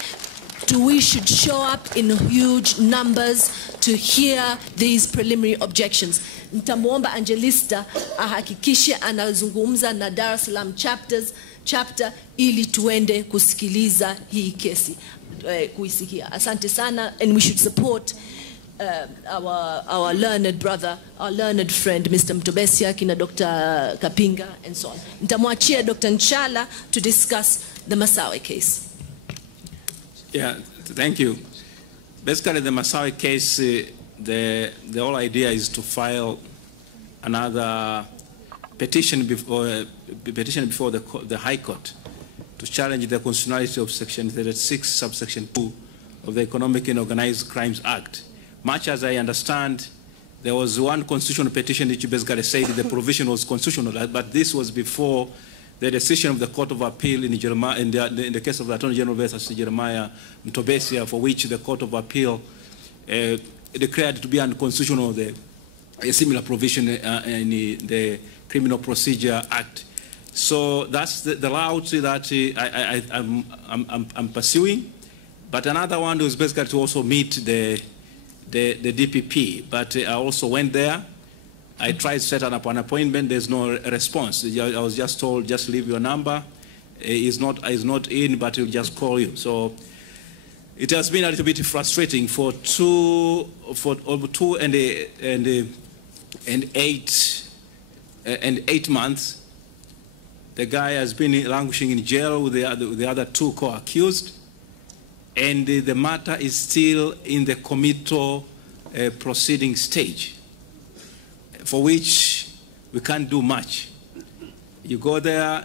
We should show up in huge numbers to hear these preliminary objections. Nitamuomba Angelista ahakikishe anazungumza na Dar es Salaam chapter ili tuende kusikiliza hii kesi, kuisikia. Asante sana, and we should support our learned brother, our learned friend, Mr. Mtobesia, kina Dr. Kapinga, and so on. Nitamwachia Dr. Nshala to discuss the Masawe case. Yeah, thank you. Basically, the Masawe case, the whole idea is to file another petition before the High Court to challenge the constitutionality of Section 36, subsection 2 of the Economic and Organized Crimes Act. Much as I understand, there was one constitutional petition which basically said the provision was constitutional, but this was before the decision of the Court of Appeal in the case of the Attorney General versus Jeremiah Mtobesia, for which the Court of Appeal declared to be unconstitutional a similar provision in the Criminal Procedure Act. So that's the route that I'm pursuing. But another one was basically to also meet the DPP. But I also went there. I tried to set up an appointment. There's no response. I was just told, just leave your number. He's not in, but he'll just call you. So it has been a little bit frustrating for over 2 and 8 months. The guy has been languishing in jail with the other 2 co-accused, and the matter is still in the committal proceeding stage, for which we can't do much. You go there,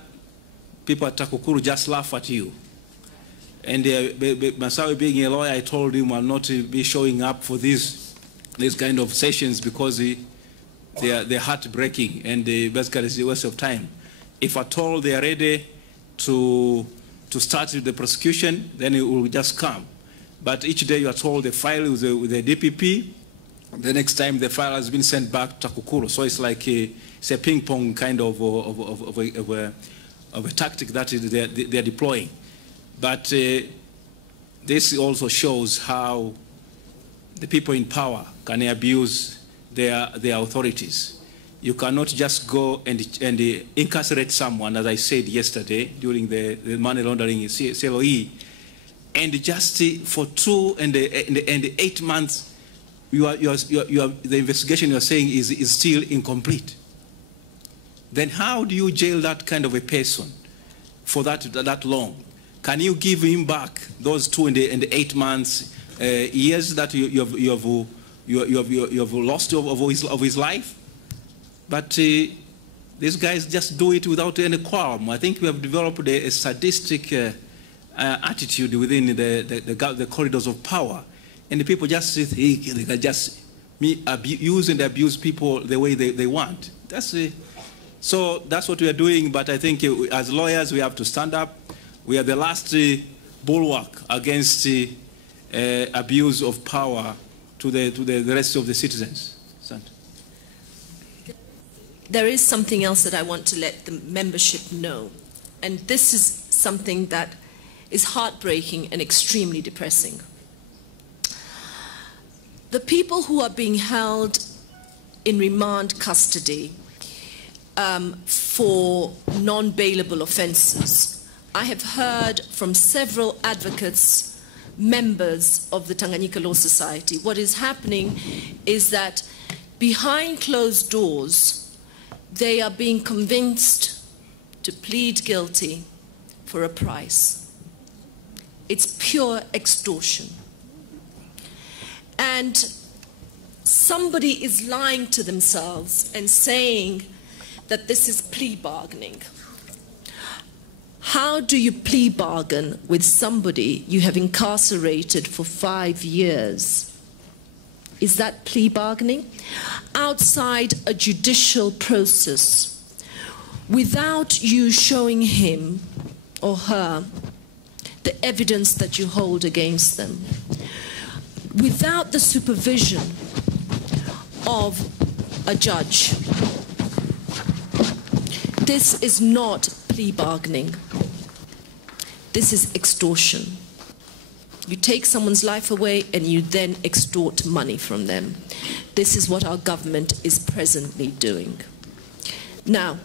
people at Takukuru just laugh at you. And Masawi being a lawyer, I told him I'll not be showing up for these kind of sessions because they're heartbreaking and basically it's a waste of time. If at all they are ready to start with the prosecution, then it will just come. But each day you are told the file with the DPP, the next time the file has been sent back to Takukuru. So it's like it's a ping pong kind of a tactic that they're deploying. But this also shows how the people in power can abuse their authorities. You cannot just go and incarcerate someone, as I said yesterday during the money laundering CLOE, and just for 2 and 8 months, the investigation you're saying is still incomplete. Then how do you jail that kind of a person for that long? Can you give him back those 2 and 8 months, years that you have lost of his life? But these guys just do it without any qualm. I think we have developed a sadistic attitude within the corridors of power, and the people just they can just use and abuse people the way they want. So that's what we are doing. But I think as lawyers we have to stand up. We are the last bulwark against abuse of power to the rest of the citizens. There is something else that I want to let the membership know, and this is something that is heartbreaking and extremely depressing. The people who are being held in remand custody for non-bailable offenses, I have heard from several advocates, members of the Tanganyika Law Society, what is happening is that behind closed doors, they are being convinced to plead guilty for a price. It's pure extortion. And somebody is lying to themselves and saying that this is plea bargaining. How do you plea bargain with somebody you have incarcerated for 5 years? Is that plea bargaining? Outside a judicial process, without you showing him or her the evidence that you hold against them, without the supervision of a judge. This is not plea bargaining. This is extortion. You take someone's life away and you then extort money from them. This is what our government is presently doing. Now,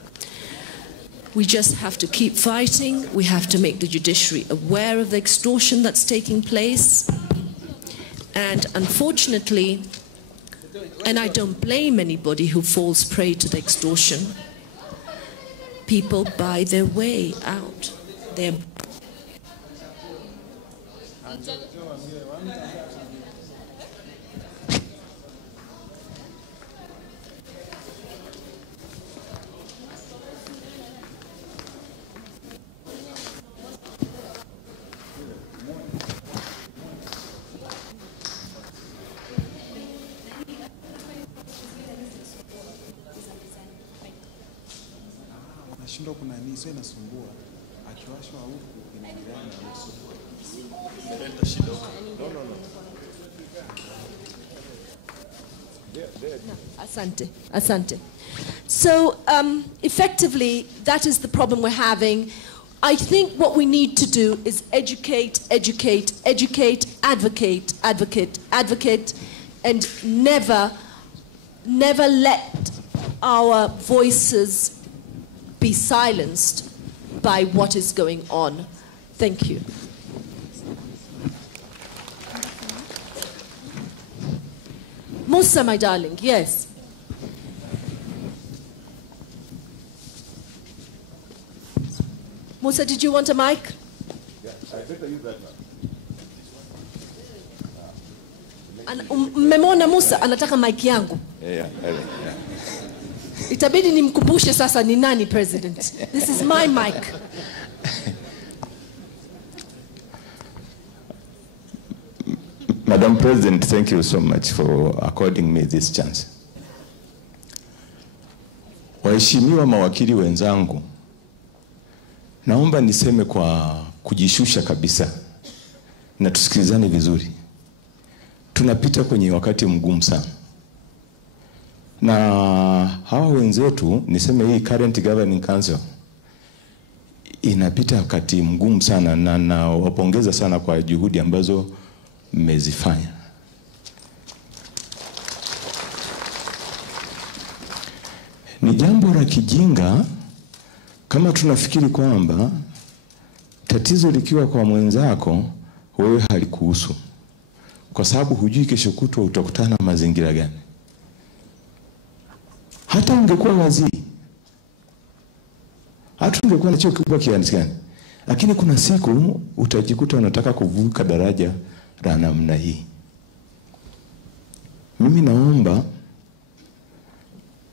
we just have to keep fighting. We have to make the judiciary aware of the extortion that's taking place. And unfortunately, and I don't blame anybody who falls prey to the extortion, people buy their way out. They're nashindwa kuna nini sio inasumbua akiwashwa huku inaendelea na shida. No. Asante, asante. So effectively, that is the problem we're having. I think what we need to do is educate, educate, educate, advocate, advocate, advocate, and never let our voices be silenced by what is going on. Thank you. Musa, my darling, yes. Musa, did you want a mic? Yeah, I better use that now. Mmemwona Musa anataka mic yangu. Yeah. Itabidi nimkumbushe sasa ni nani president. This is my mic. Madam President, thank you so much for according me this chance. Waheshimiwa mawakili wenzangu, naomba niseme kwa kujishusha kabisa na tusikilizane vizuri. Tunapita kwenye wakati mgumu sana. Na hawa wenzetu, niseme hii current governing council, inapita wakati mgumu sana, na nawapongeza sana kwa juhudi ambazo mmezifanya. Ni jambo la kijinga kama tunafikiri kwamba tatizo likiwa kwa mwenzako wewe halikuhusu, kwa sababu hujui kesho kutwa utakutana na mazingira gani. Hata ungekuwa waziri, hata ungekuwa na cheo kikubwa kiasi gani, lakini kuna siku utajikuta unataka kuvuka daraja la namna hii. Mimi naomba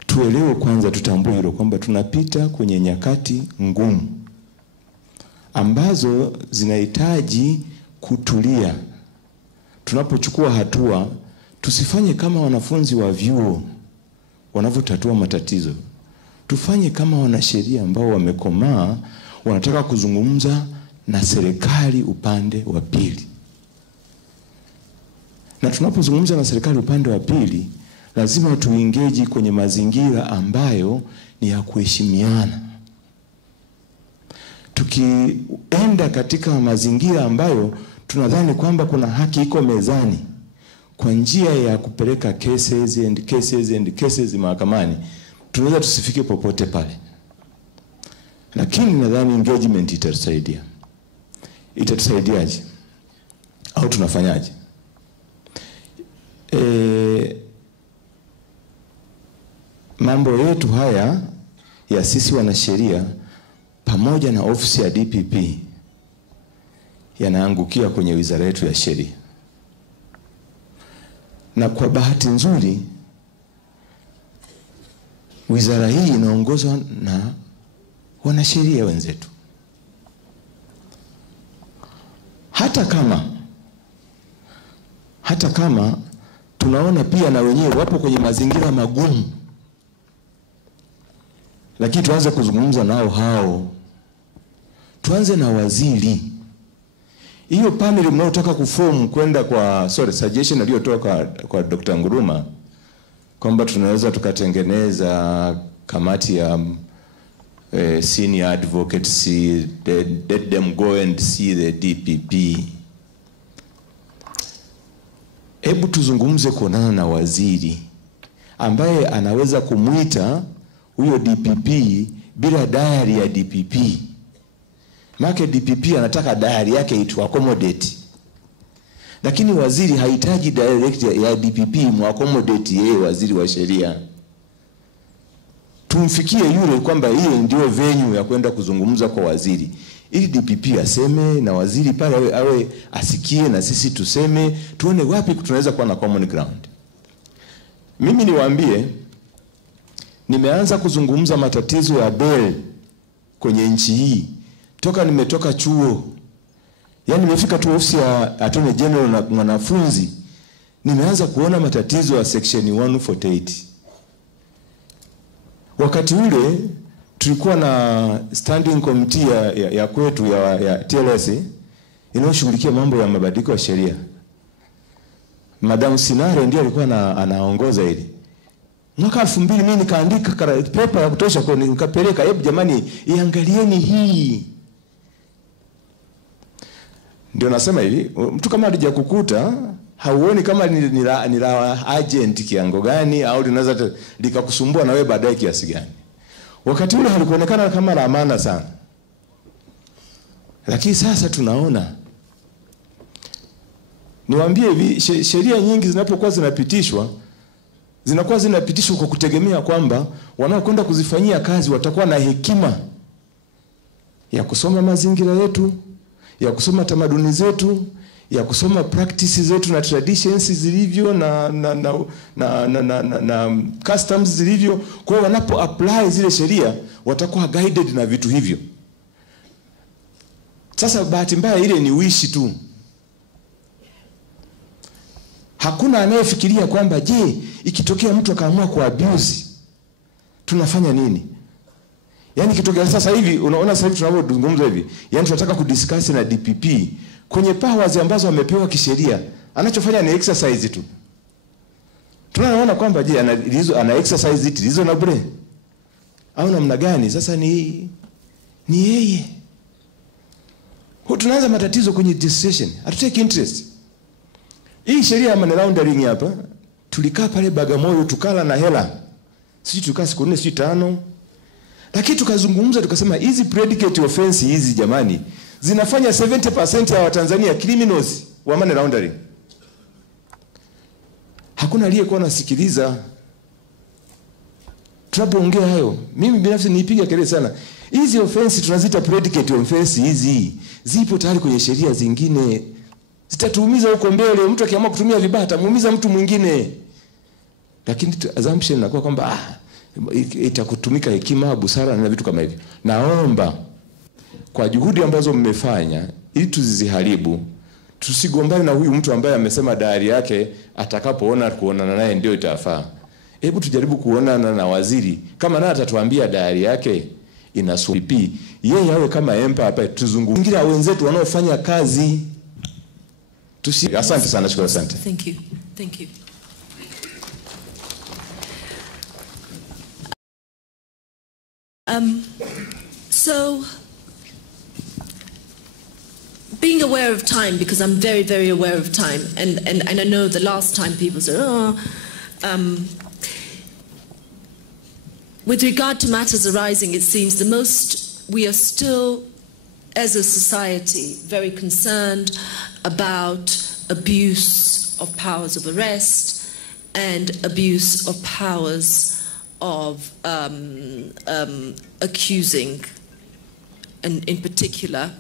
tuelewe kwanza, tutambue hilo kwamba tunapita kwenye nyakati ngumu ambazo zinahitaji kutulia. Tunapochukua hatua, tusifanye kama wanafunzi wa vyuo wanavyotatua matatizo. Tufanye kama wanasheria ambao wamekomaa, wanataka kuzungumza na serikali upande wa pili. Na tunapozungumza na serikali upande wa pili, lazima tuengage kwenye mazingira ambayo ni ya kuheshimiana. Tukienda katika mazingira ambayo tunadhani kwamba kuna haki iko mezani, kwa njia ya kupeleka cases mahakamani, tunaweza tusifike popote pale. Lakini nadhani engagement itatusaidia. Itatusaidiaje? Au tunafanyaje? Mambo yetu haya ya sisi wanasheria pamoja na ofisi ya DPP yanaangukia kwenye wizara yetu ya sheria. Na kwa bahati nzuri, wizara hii inaongozwa na wanasheria wenzetu. Hata kama tunaona pia na wenyewe wapo kwenye mazingira magumu, lakini tuanze kuzungumza nao hao. Tuanze na waziri. Hiyo panel mnaotaka kuform kwenda kwa suggestion aliyotoka kwa Dr. Nguruma kwamba tunaweza tukatengeneza kamati ya senior advocates, let them go and see the DPP. Hebu tuzungumze kuonana na waziri ambaye anaweza kumuita huyo DPP bila diary ya DPP. Maana DPP anataka diary yake itu accommodate. Lakini waziri hahitaji direct ya DPP mu accommodate yeye waziri wa sheria. Tumfikie yule kwamba hiyo ndio venue ya kwenda kuzungumza kwa waziri, ili DPP aseme na waziri pale awe asikie na sisi tuseme, tuone wapi tunaweza kuwa na common ground. Mimi niwaambie, nimeanza kuzungumza matatizo ya bail kwenye nchi hii toka nimetoka chuo. Yaani nimefika tu ofisi ya Attorney General na mwanafunzi, nimeanza kuona matatizo ya section 148. Wakati ule tulikuwa na standing committee ya kwetu ya TLS inayoshughulikia mambo ya mabadiliko ya sheria. Madam Sinare ndiye alikuwa anaongoza hili. Mwaka 2000 mimi nikaandika paper ya kutosha kwa nikapeleka, hebu jamani iangalieni hii. Ndio nasema hivi, mtu kama alija kukuta hauoni kama ni la agent kiango gani au linaweza likakusumbua na wewe baadaye kiasi gani. Wakati ule halikuonekana kama la maana sana. Lakini sasa tunaona. Niwaambie hivi, sheria nyingi zinapokuwa zinapitishwa, zinakuwa zinapitishwa kwa kutegemea kwamba wanaokwenda kuzifanyia kazi watakuwa na hekima ya kusoma mazingira yetu, ya kusoma tamaduni zetu, ya kusoma practices zetu na traditions zilivyo na customs zilivyo. Kwa hiyo wanapo apply zile sheria watakuwa guided na vitu hivyo. Sasa bahati mbaya ile ni wishi tu. Hakuna anayefikiria kwamba je, ikitokea mtu akaamua ku abuse tunafanya nini? Yaani ikitokea sasa hivi, unaona sasa hivi tunapozungumza hivi, yani tunataka kudiscuss na DPP kwenye powers ambazo amepewa kisheria, anachofanya ni exercise tu. Tunaona kwamba je, ana exercise it reasonably au namna gani? Sasa ni yeye. Kwa tunaanza matatizo kwenye decision. Hatutaki interest. Hii sheria ya money laundering hapa, tulikaa pale Bagamoyo tukala na hela. Sisi tukaa siku 4 siku 5. Lakini tukazungumza tukasema hizi predicate offense hizi jamani zinafanya 70% ya Watanzania criminals wa money laundering. Hakuna aliyekuwa anasikiliza. Tunapoongea hayo, mimi binafsi niipiga kelele sana. Hizi offense tunazita predicate offense hizi zipo tayari kwenye sheria zingine. Zitatuumiza huko mbele, mtu akiamua kutumia vibaya atamuumiza mtu mwingine. Lakini assumption inakuwa kwamba itakutumika hekima, busara na vitu kama hivyo. Naomba kwa juhudi ambazo mmefanya ili tuziharibu, tusigombane na huyu mtu ambaye amesema diary yake kuonana naye ndio itafaa. Hebu tujaribu kuonana na waziri kama naye atatuambia diary yake inasupi. Yeye awe kama empa hapa, tuzungumzie wenzetu wanaofanya kazi. Asante sana, shukrani, asante. Thank you. Thank you. So, being aware of time, because I'm very, very aware of time, and I know the last time people said, with regard to matters arising, it seems we are still, as a society, very concerned about abuse of powers of arrest and abuse of powers of accusing, and in particular,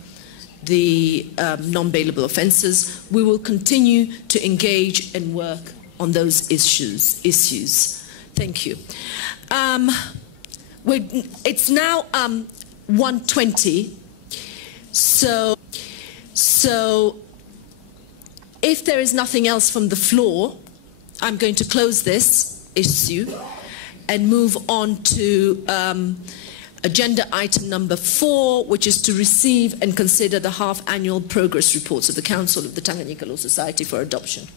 the non-bailable offences. We will continue to engage and work on those issues. Thank you. It's now 1:20, so if there is nothing else from the floor, I'm going to close this issue and move on to agenda item number 4, which is to receive and consider the half-annual progress reports of the Council of the Tanganyika Law Society for adoption.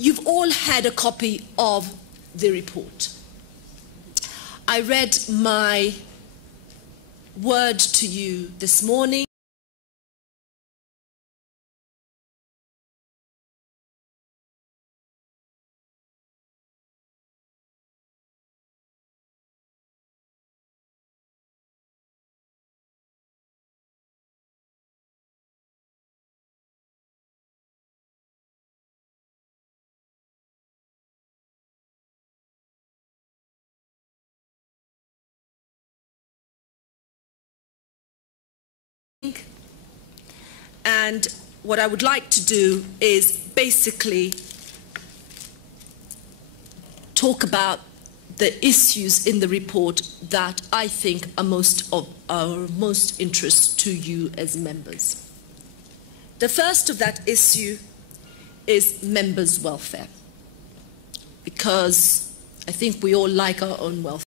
You've all had a copy of the report. I read my word to you this morning. And what I would like to do is basically talk about the issues in the report that I think are most interest to you as members. The first of that issue is members' welfare, because I think we all like our own welfare.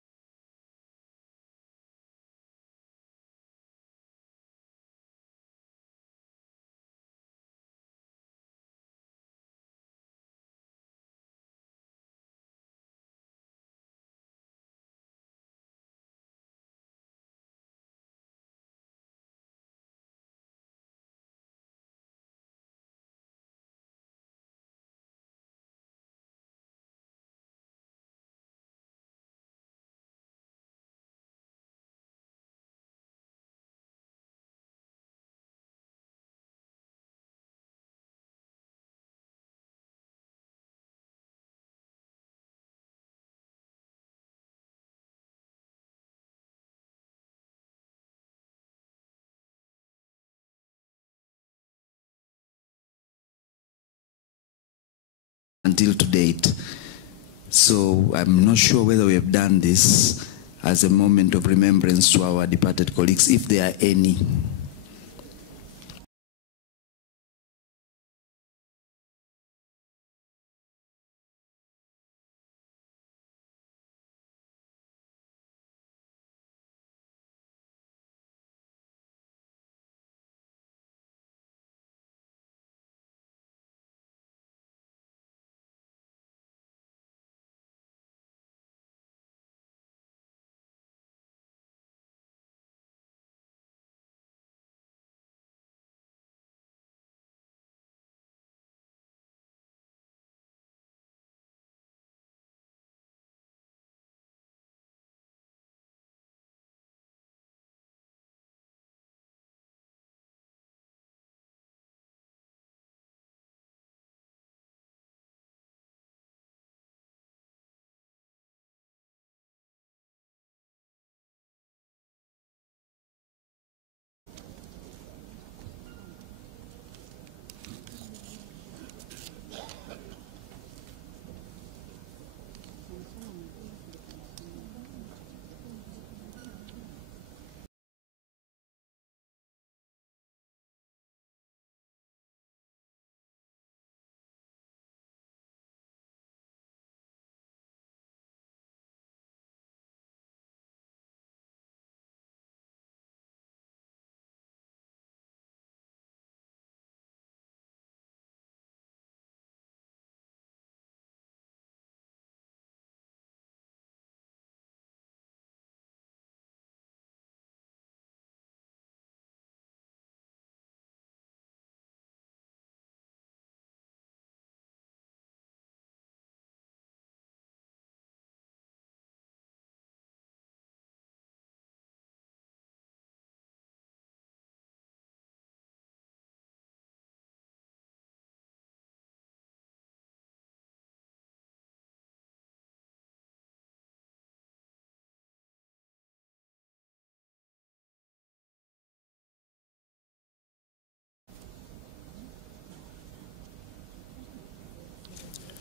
until to date. So I'm not sure whether we have done this as a moment of remembrance to our departed colleagues, if there are any.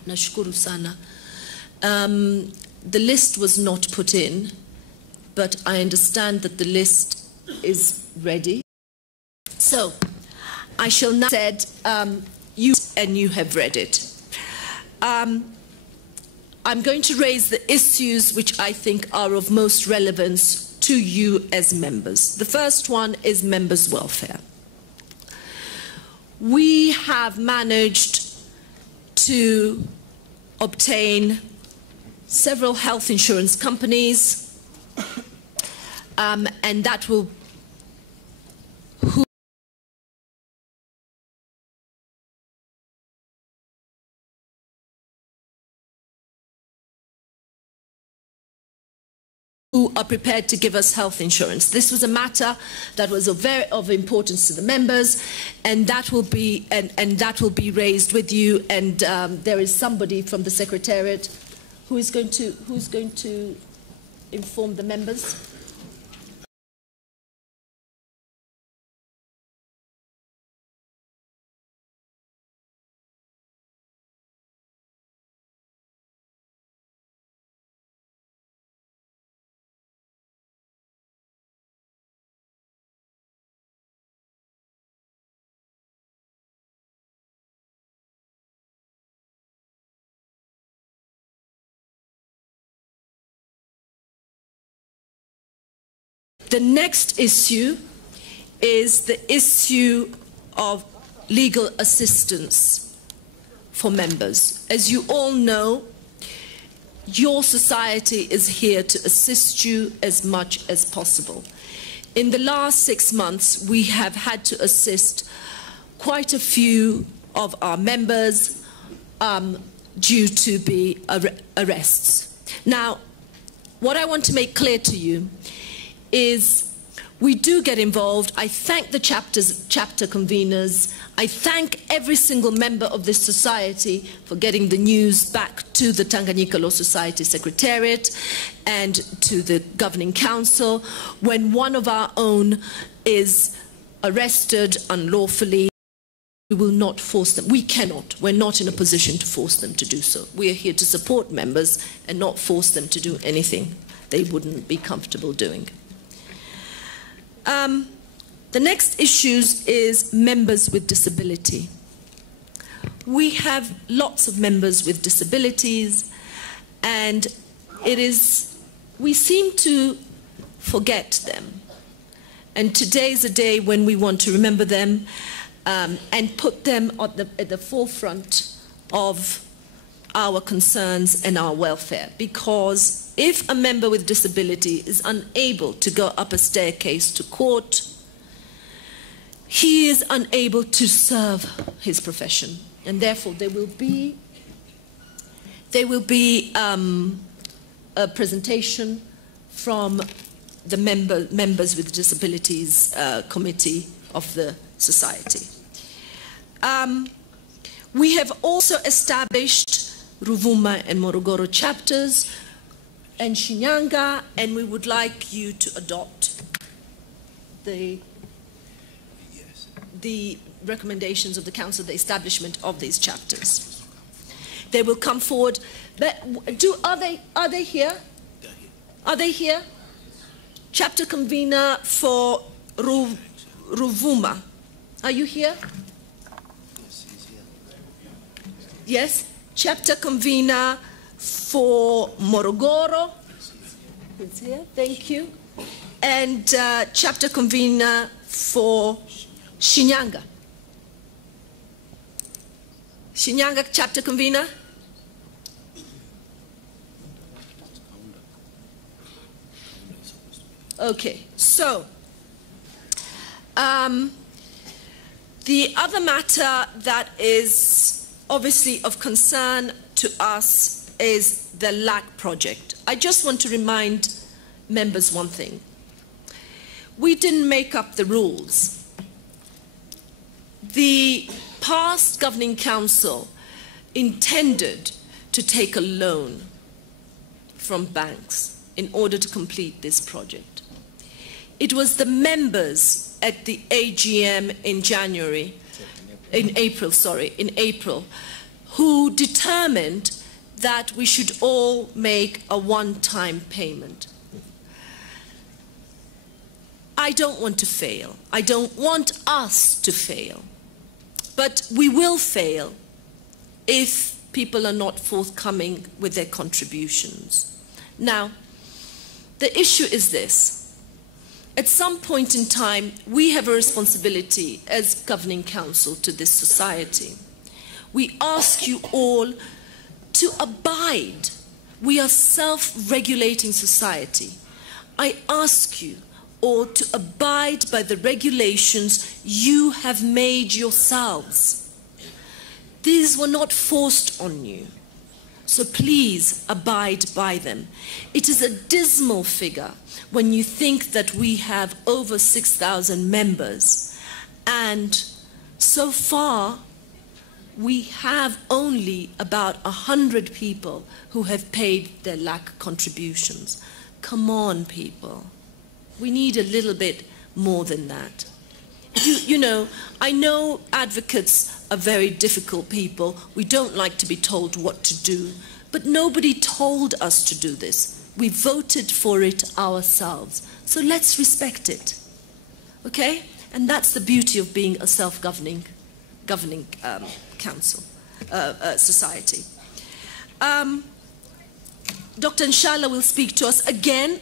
Nashukuru sana. The list was not put in, but I understand that the list is ready. So, I shall now said you have read it. I'm going to raise the issues which I think are of most relevance to you as members. The first one is members' welfare. We have managed to obtain several health insurance companies, and that will who are prepared to give us health insurance. This was a matter that was of importance to the members, and that will be raised with you. And there is somebody from the Secretariat who is going to inform the members. The next issue is the issue of legal assistance for members. As you all know, your society is here to assist you as much as possible. In the last 6 months, we have had to assist quite a few of our members due to be arrests. Now, what I want to make clear to you is we do get involved. I thank the chapter conveners. I thank every single member of this society for getting the news back to the Tanganyika Law Society Secretariat and to the Governing Council when one of our own is arrested unlawfully. we will not force them. We cannot. We're not in a position to force them to do so. We are here to support members and not force them to do anything they wouldn't be comfortable doing. The next issue is members with disability. We have lots of members with disabilities, and we seem to forget them. And today is a day when we want to remember them and put them at the forefront of our concerns and our welfare. Because if a member with disability is unable to go up a staircase to court, he is unable to serve his profession. And therefore there will be a presentation from the members with disabilities committee of the society. We have also established Ruvuma and Morogoro chapters and Shinyanga, and we would like you to adopt the recommendations of the council, the establishment of these chapters. They will come forward. But are they here? Are they here? Chapter convener for Ruvuma. Are you here? Yes. Chapter convener for Morogoro. It's here. Thank you. And chapter convener for Shinyanga. Shinyanga chapter convener. Okay, so the other matter that is obviously of concern to us is the LAC project. I just want to remind members one thing. We didn't make up the rules. The past governing council intended to take a loan from banks in order to complete this project. It was the members at the AGM in April, who determined that we should all make a one-time payment. I don't want to fail. I don't want us to fail. But we will fail if people are not forthcoming with their contributions. Now, the issue is this. At some point in time, we have a responsibility as governing council to this society. We ask you all to abide. We are self-regulating society. I ask you all to abide by the regulations you have made yourselves. These were not forced on you. So please abide by them. It is a dismal figure when you think that we have over 6,000 members, and so far we have only about 100 people who have paid their LAC contributions. Come on, people. We need a little bit more than that. You know, I know advocates are very difficult people. We don't like to be told what to do, but nobody told us to do this. We voted for it ourselves. So let's respect it, okay? And that's the beauty of being a self-governing council, society. Dr. Nshala will speak to us again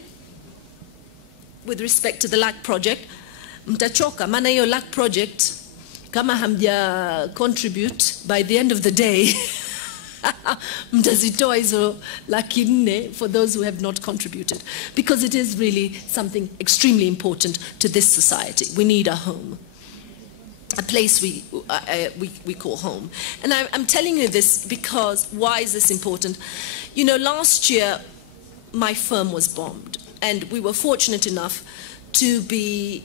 with respect to the LAC project. Mtachoka, maana hiyo LAC project, kama hamja contribute by the end of the day, mtazitoa hizo $400,000 for those who have not contributed, because it is really something extremely important to this society. We need a home, a place we call home. And I'm telling you this because, why is this important? You know, last year my firm was bombed, and we were fortunate enough to be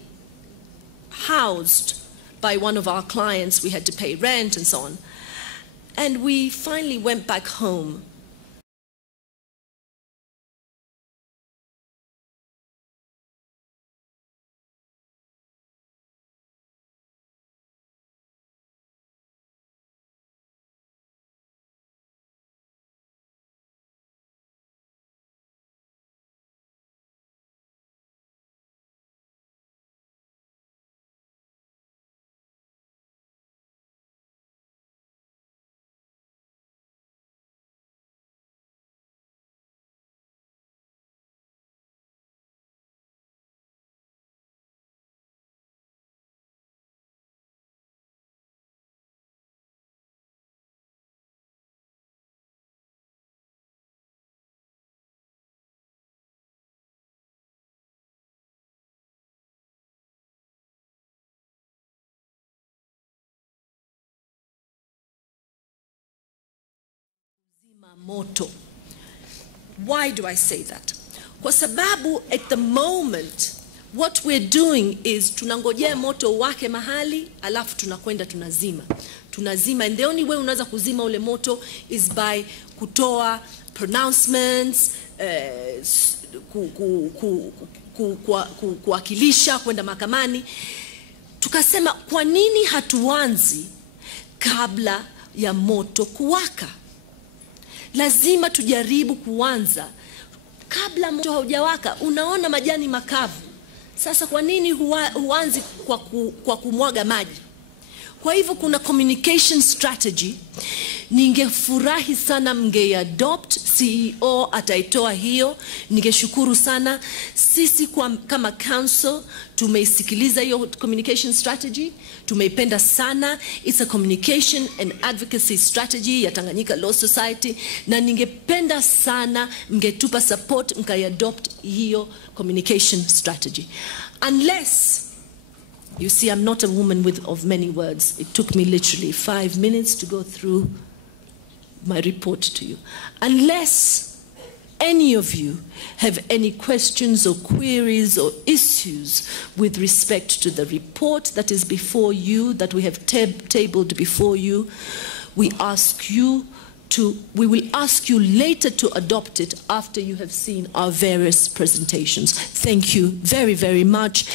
housed by one of our clients. We had to pay rent and so on. And we finally went back home moto. Why do I say that? Kwa sababu at the moment what we're doing is tunangojea moto wake mahali alafu tunakwenda tunazima, and the only way unaweza kuzima ule moto is by kutoa pronouncements, kuwakilisha, kwenda mahakamani. Tukasema kwa nini hatuanzi kabla ya moto kuwaka? Lazima tujaribu kuanza kabla moto haujawaka. Unaona majani makavu. Sasa kwa nini huanzi kwa kumwaga maji? Kwa hivyo kuna communication strategy. Ningefurahi sana mngeadopt, CEO ataitoa hiyo. Ningeshukuru sana. Sisi kama council tumeisikiliza hiyo communication strategy, tumeipenda sana. It's a communication and advocacy strategy ya Tanganyika Law Society, na ningependa sana mngetupa support mkaiadopt hiyo communication strategy. Unless, you see, I'm not a woman of many words. It took me literally 5 minutes to go through my report to you. Unless any of you have any questions or queries or issues with respect to the report that is before you, that we have tabled before you, we will ask you later to adopt it after you have seen our various presentations. Thank you very, very much.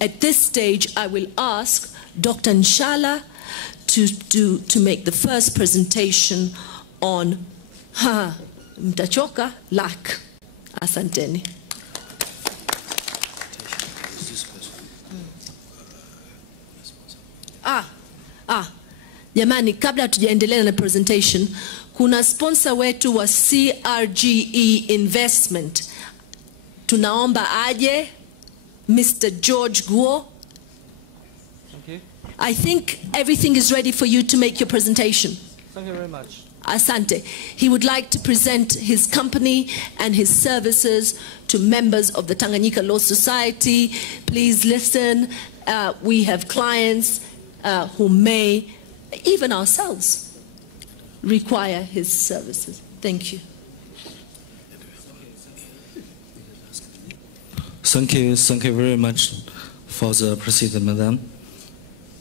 At this stage, I will ask Dr. Nshala to make the first presentation on mtachoka lack. Asanteni. Jamani, kabla tujaendelea na presentation, kuna sponsor wetu wa CRGE Investment. Tunaomba aje, Mr. George Guo. Okay. I think everything is ready for you to make your presentation. Thank you very much. Asante. He would like to present his company and his services to members of the Tanganyika Law Society. Please listen. We have clients who may, even ourselves, require his services. Thank you. Thank you very much for the President, Madam.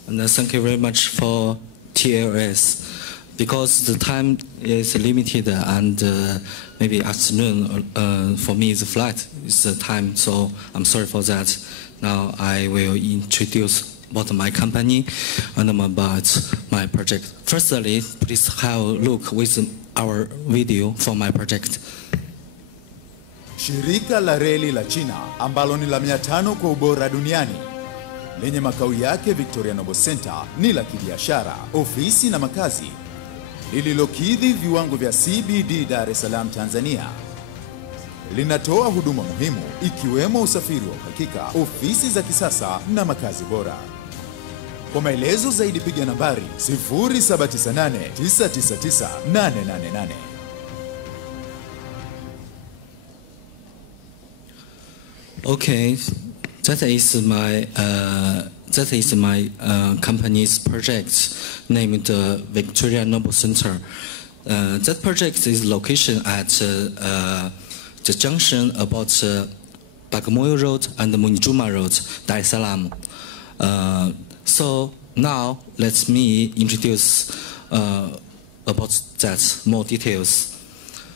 And thank you very much for TLS. Because the time is limited and maybe afternoon for me the flight is the time, so I'm sorry for that. Now I will introduce about my company and about my project. Firstly, please have a look with our video for my project. Shirika la reli la China ambalo ni la 500 kwa ubora duniani lenye makao yake Victoria Noble Center ni la kibiashara, ofisi na makazi lililokidhi viwango vya CBD Dar es Salaam, Tanzania. Linatoa huduma muhimu ikiwemo usafiri wa uhakika, ofisi za kisasa na makazi bora. Kwa maelezo zaidi piga nambari 0798 999 888. Okay, that is my company's project named Victoria Noble Center. That project is located at the junction about Bagamoyo Road and Munijuma Road, Dar es Salaam. So now let me introduce about that more details.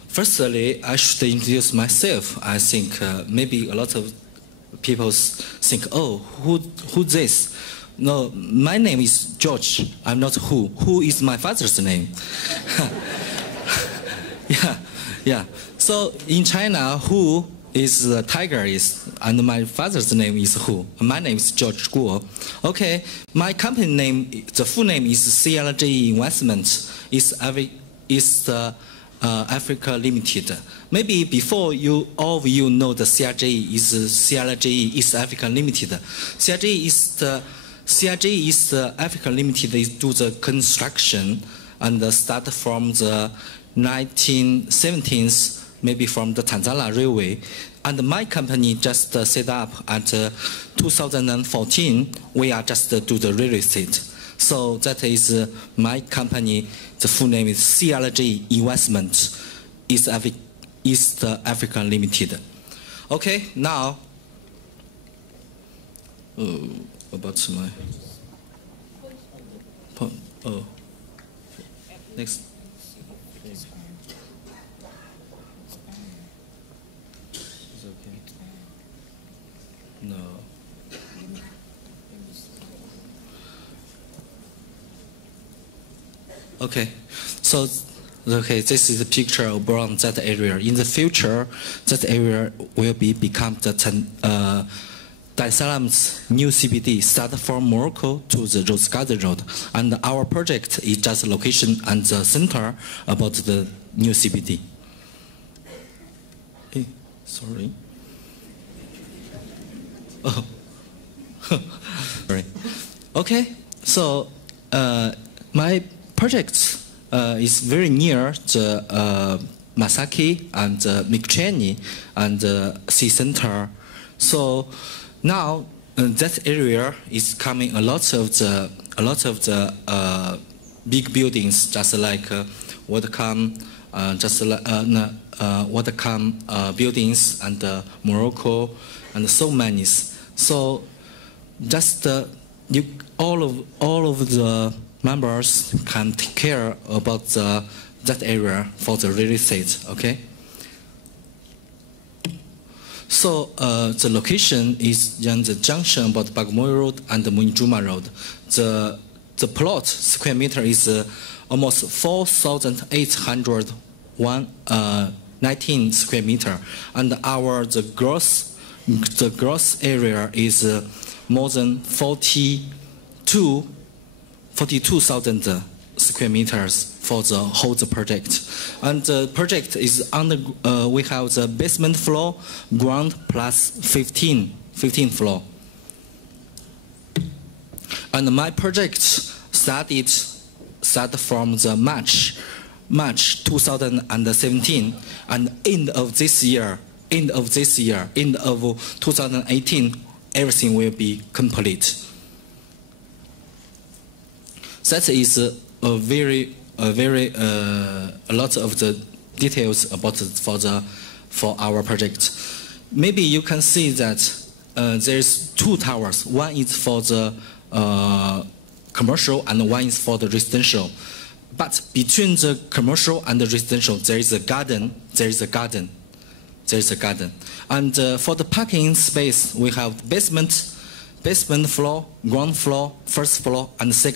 Firstly, I should introduce myself. I think maybe a lot of people think, oh, who this? No, my name is George. I'm not Who. Who is my father's name? Yeah. So in China, Who is the tiger is, and my father's name is Who. My name is George Guo. Okay, my company name, the full name is CLG Investment. Is the Africa Limited. Maybe before all of you know the CRGE is Africa Limited. CRGE is the Africa Limited. They do the construction and start from the 1970s, maybe from the Tanzania Railway. And my company just set up at 2014. We are just do the real estate. So that is my company. The full name is CLG Investment East Africa Limited. Okay, now about my next. It's okay. No. Okay, so this is a picture around that area. In the future, that area will become the Dar es Salaam's new CBD, start from Morocco to the Rose Garden Road. And our project is just location and the center about the new CBD. Hey, sorry. Oh, sorry. Okay, so my project is very near the Masaki and Mgeni and sea center. So now that area is coming a lot of the big buildings, just like Wadacom, Wadacom buildings and Morocco and so many. So just all of the members can take care about that area for the real estate. Okay. So the location is in the junction about Bagamoyo Road and the Munjuma Road. The plot square meter is almost 4,819 square meter, and the gross area is more than 42,000 square meters for the whole project. And the project is we have the basement floor, ground plus 15 floor. And my project started from the March 2017, and end of 2018, everything will be complete. That is a lot of the details about for our project. Maybe you can see that there's two towers. One is for the commercial and one is for the residential. But between the commercial and the residential, there is a garden. And for the parking space, we have basement floor, ground floor, first floor, and second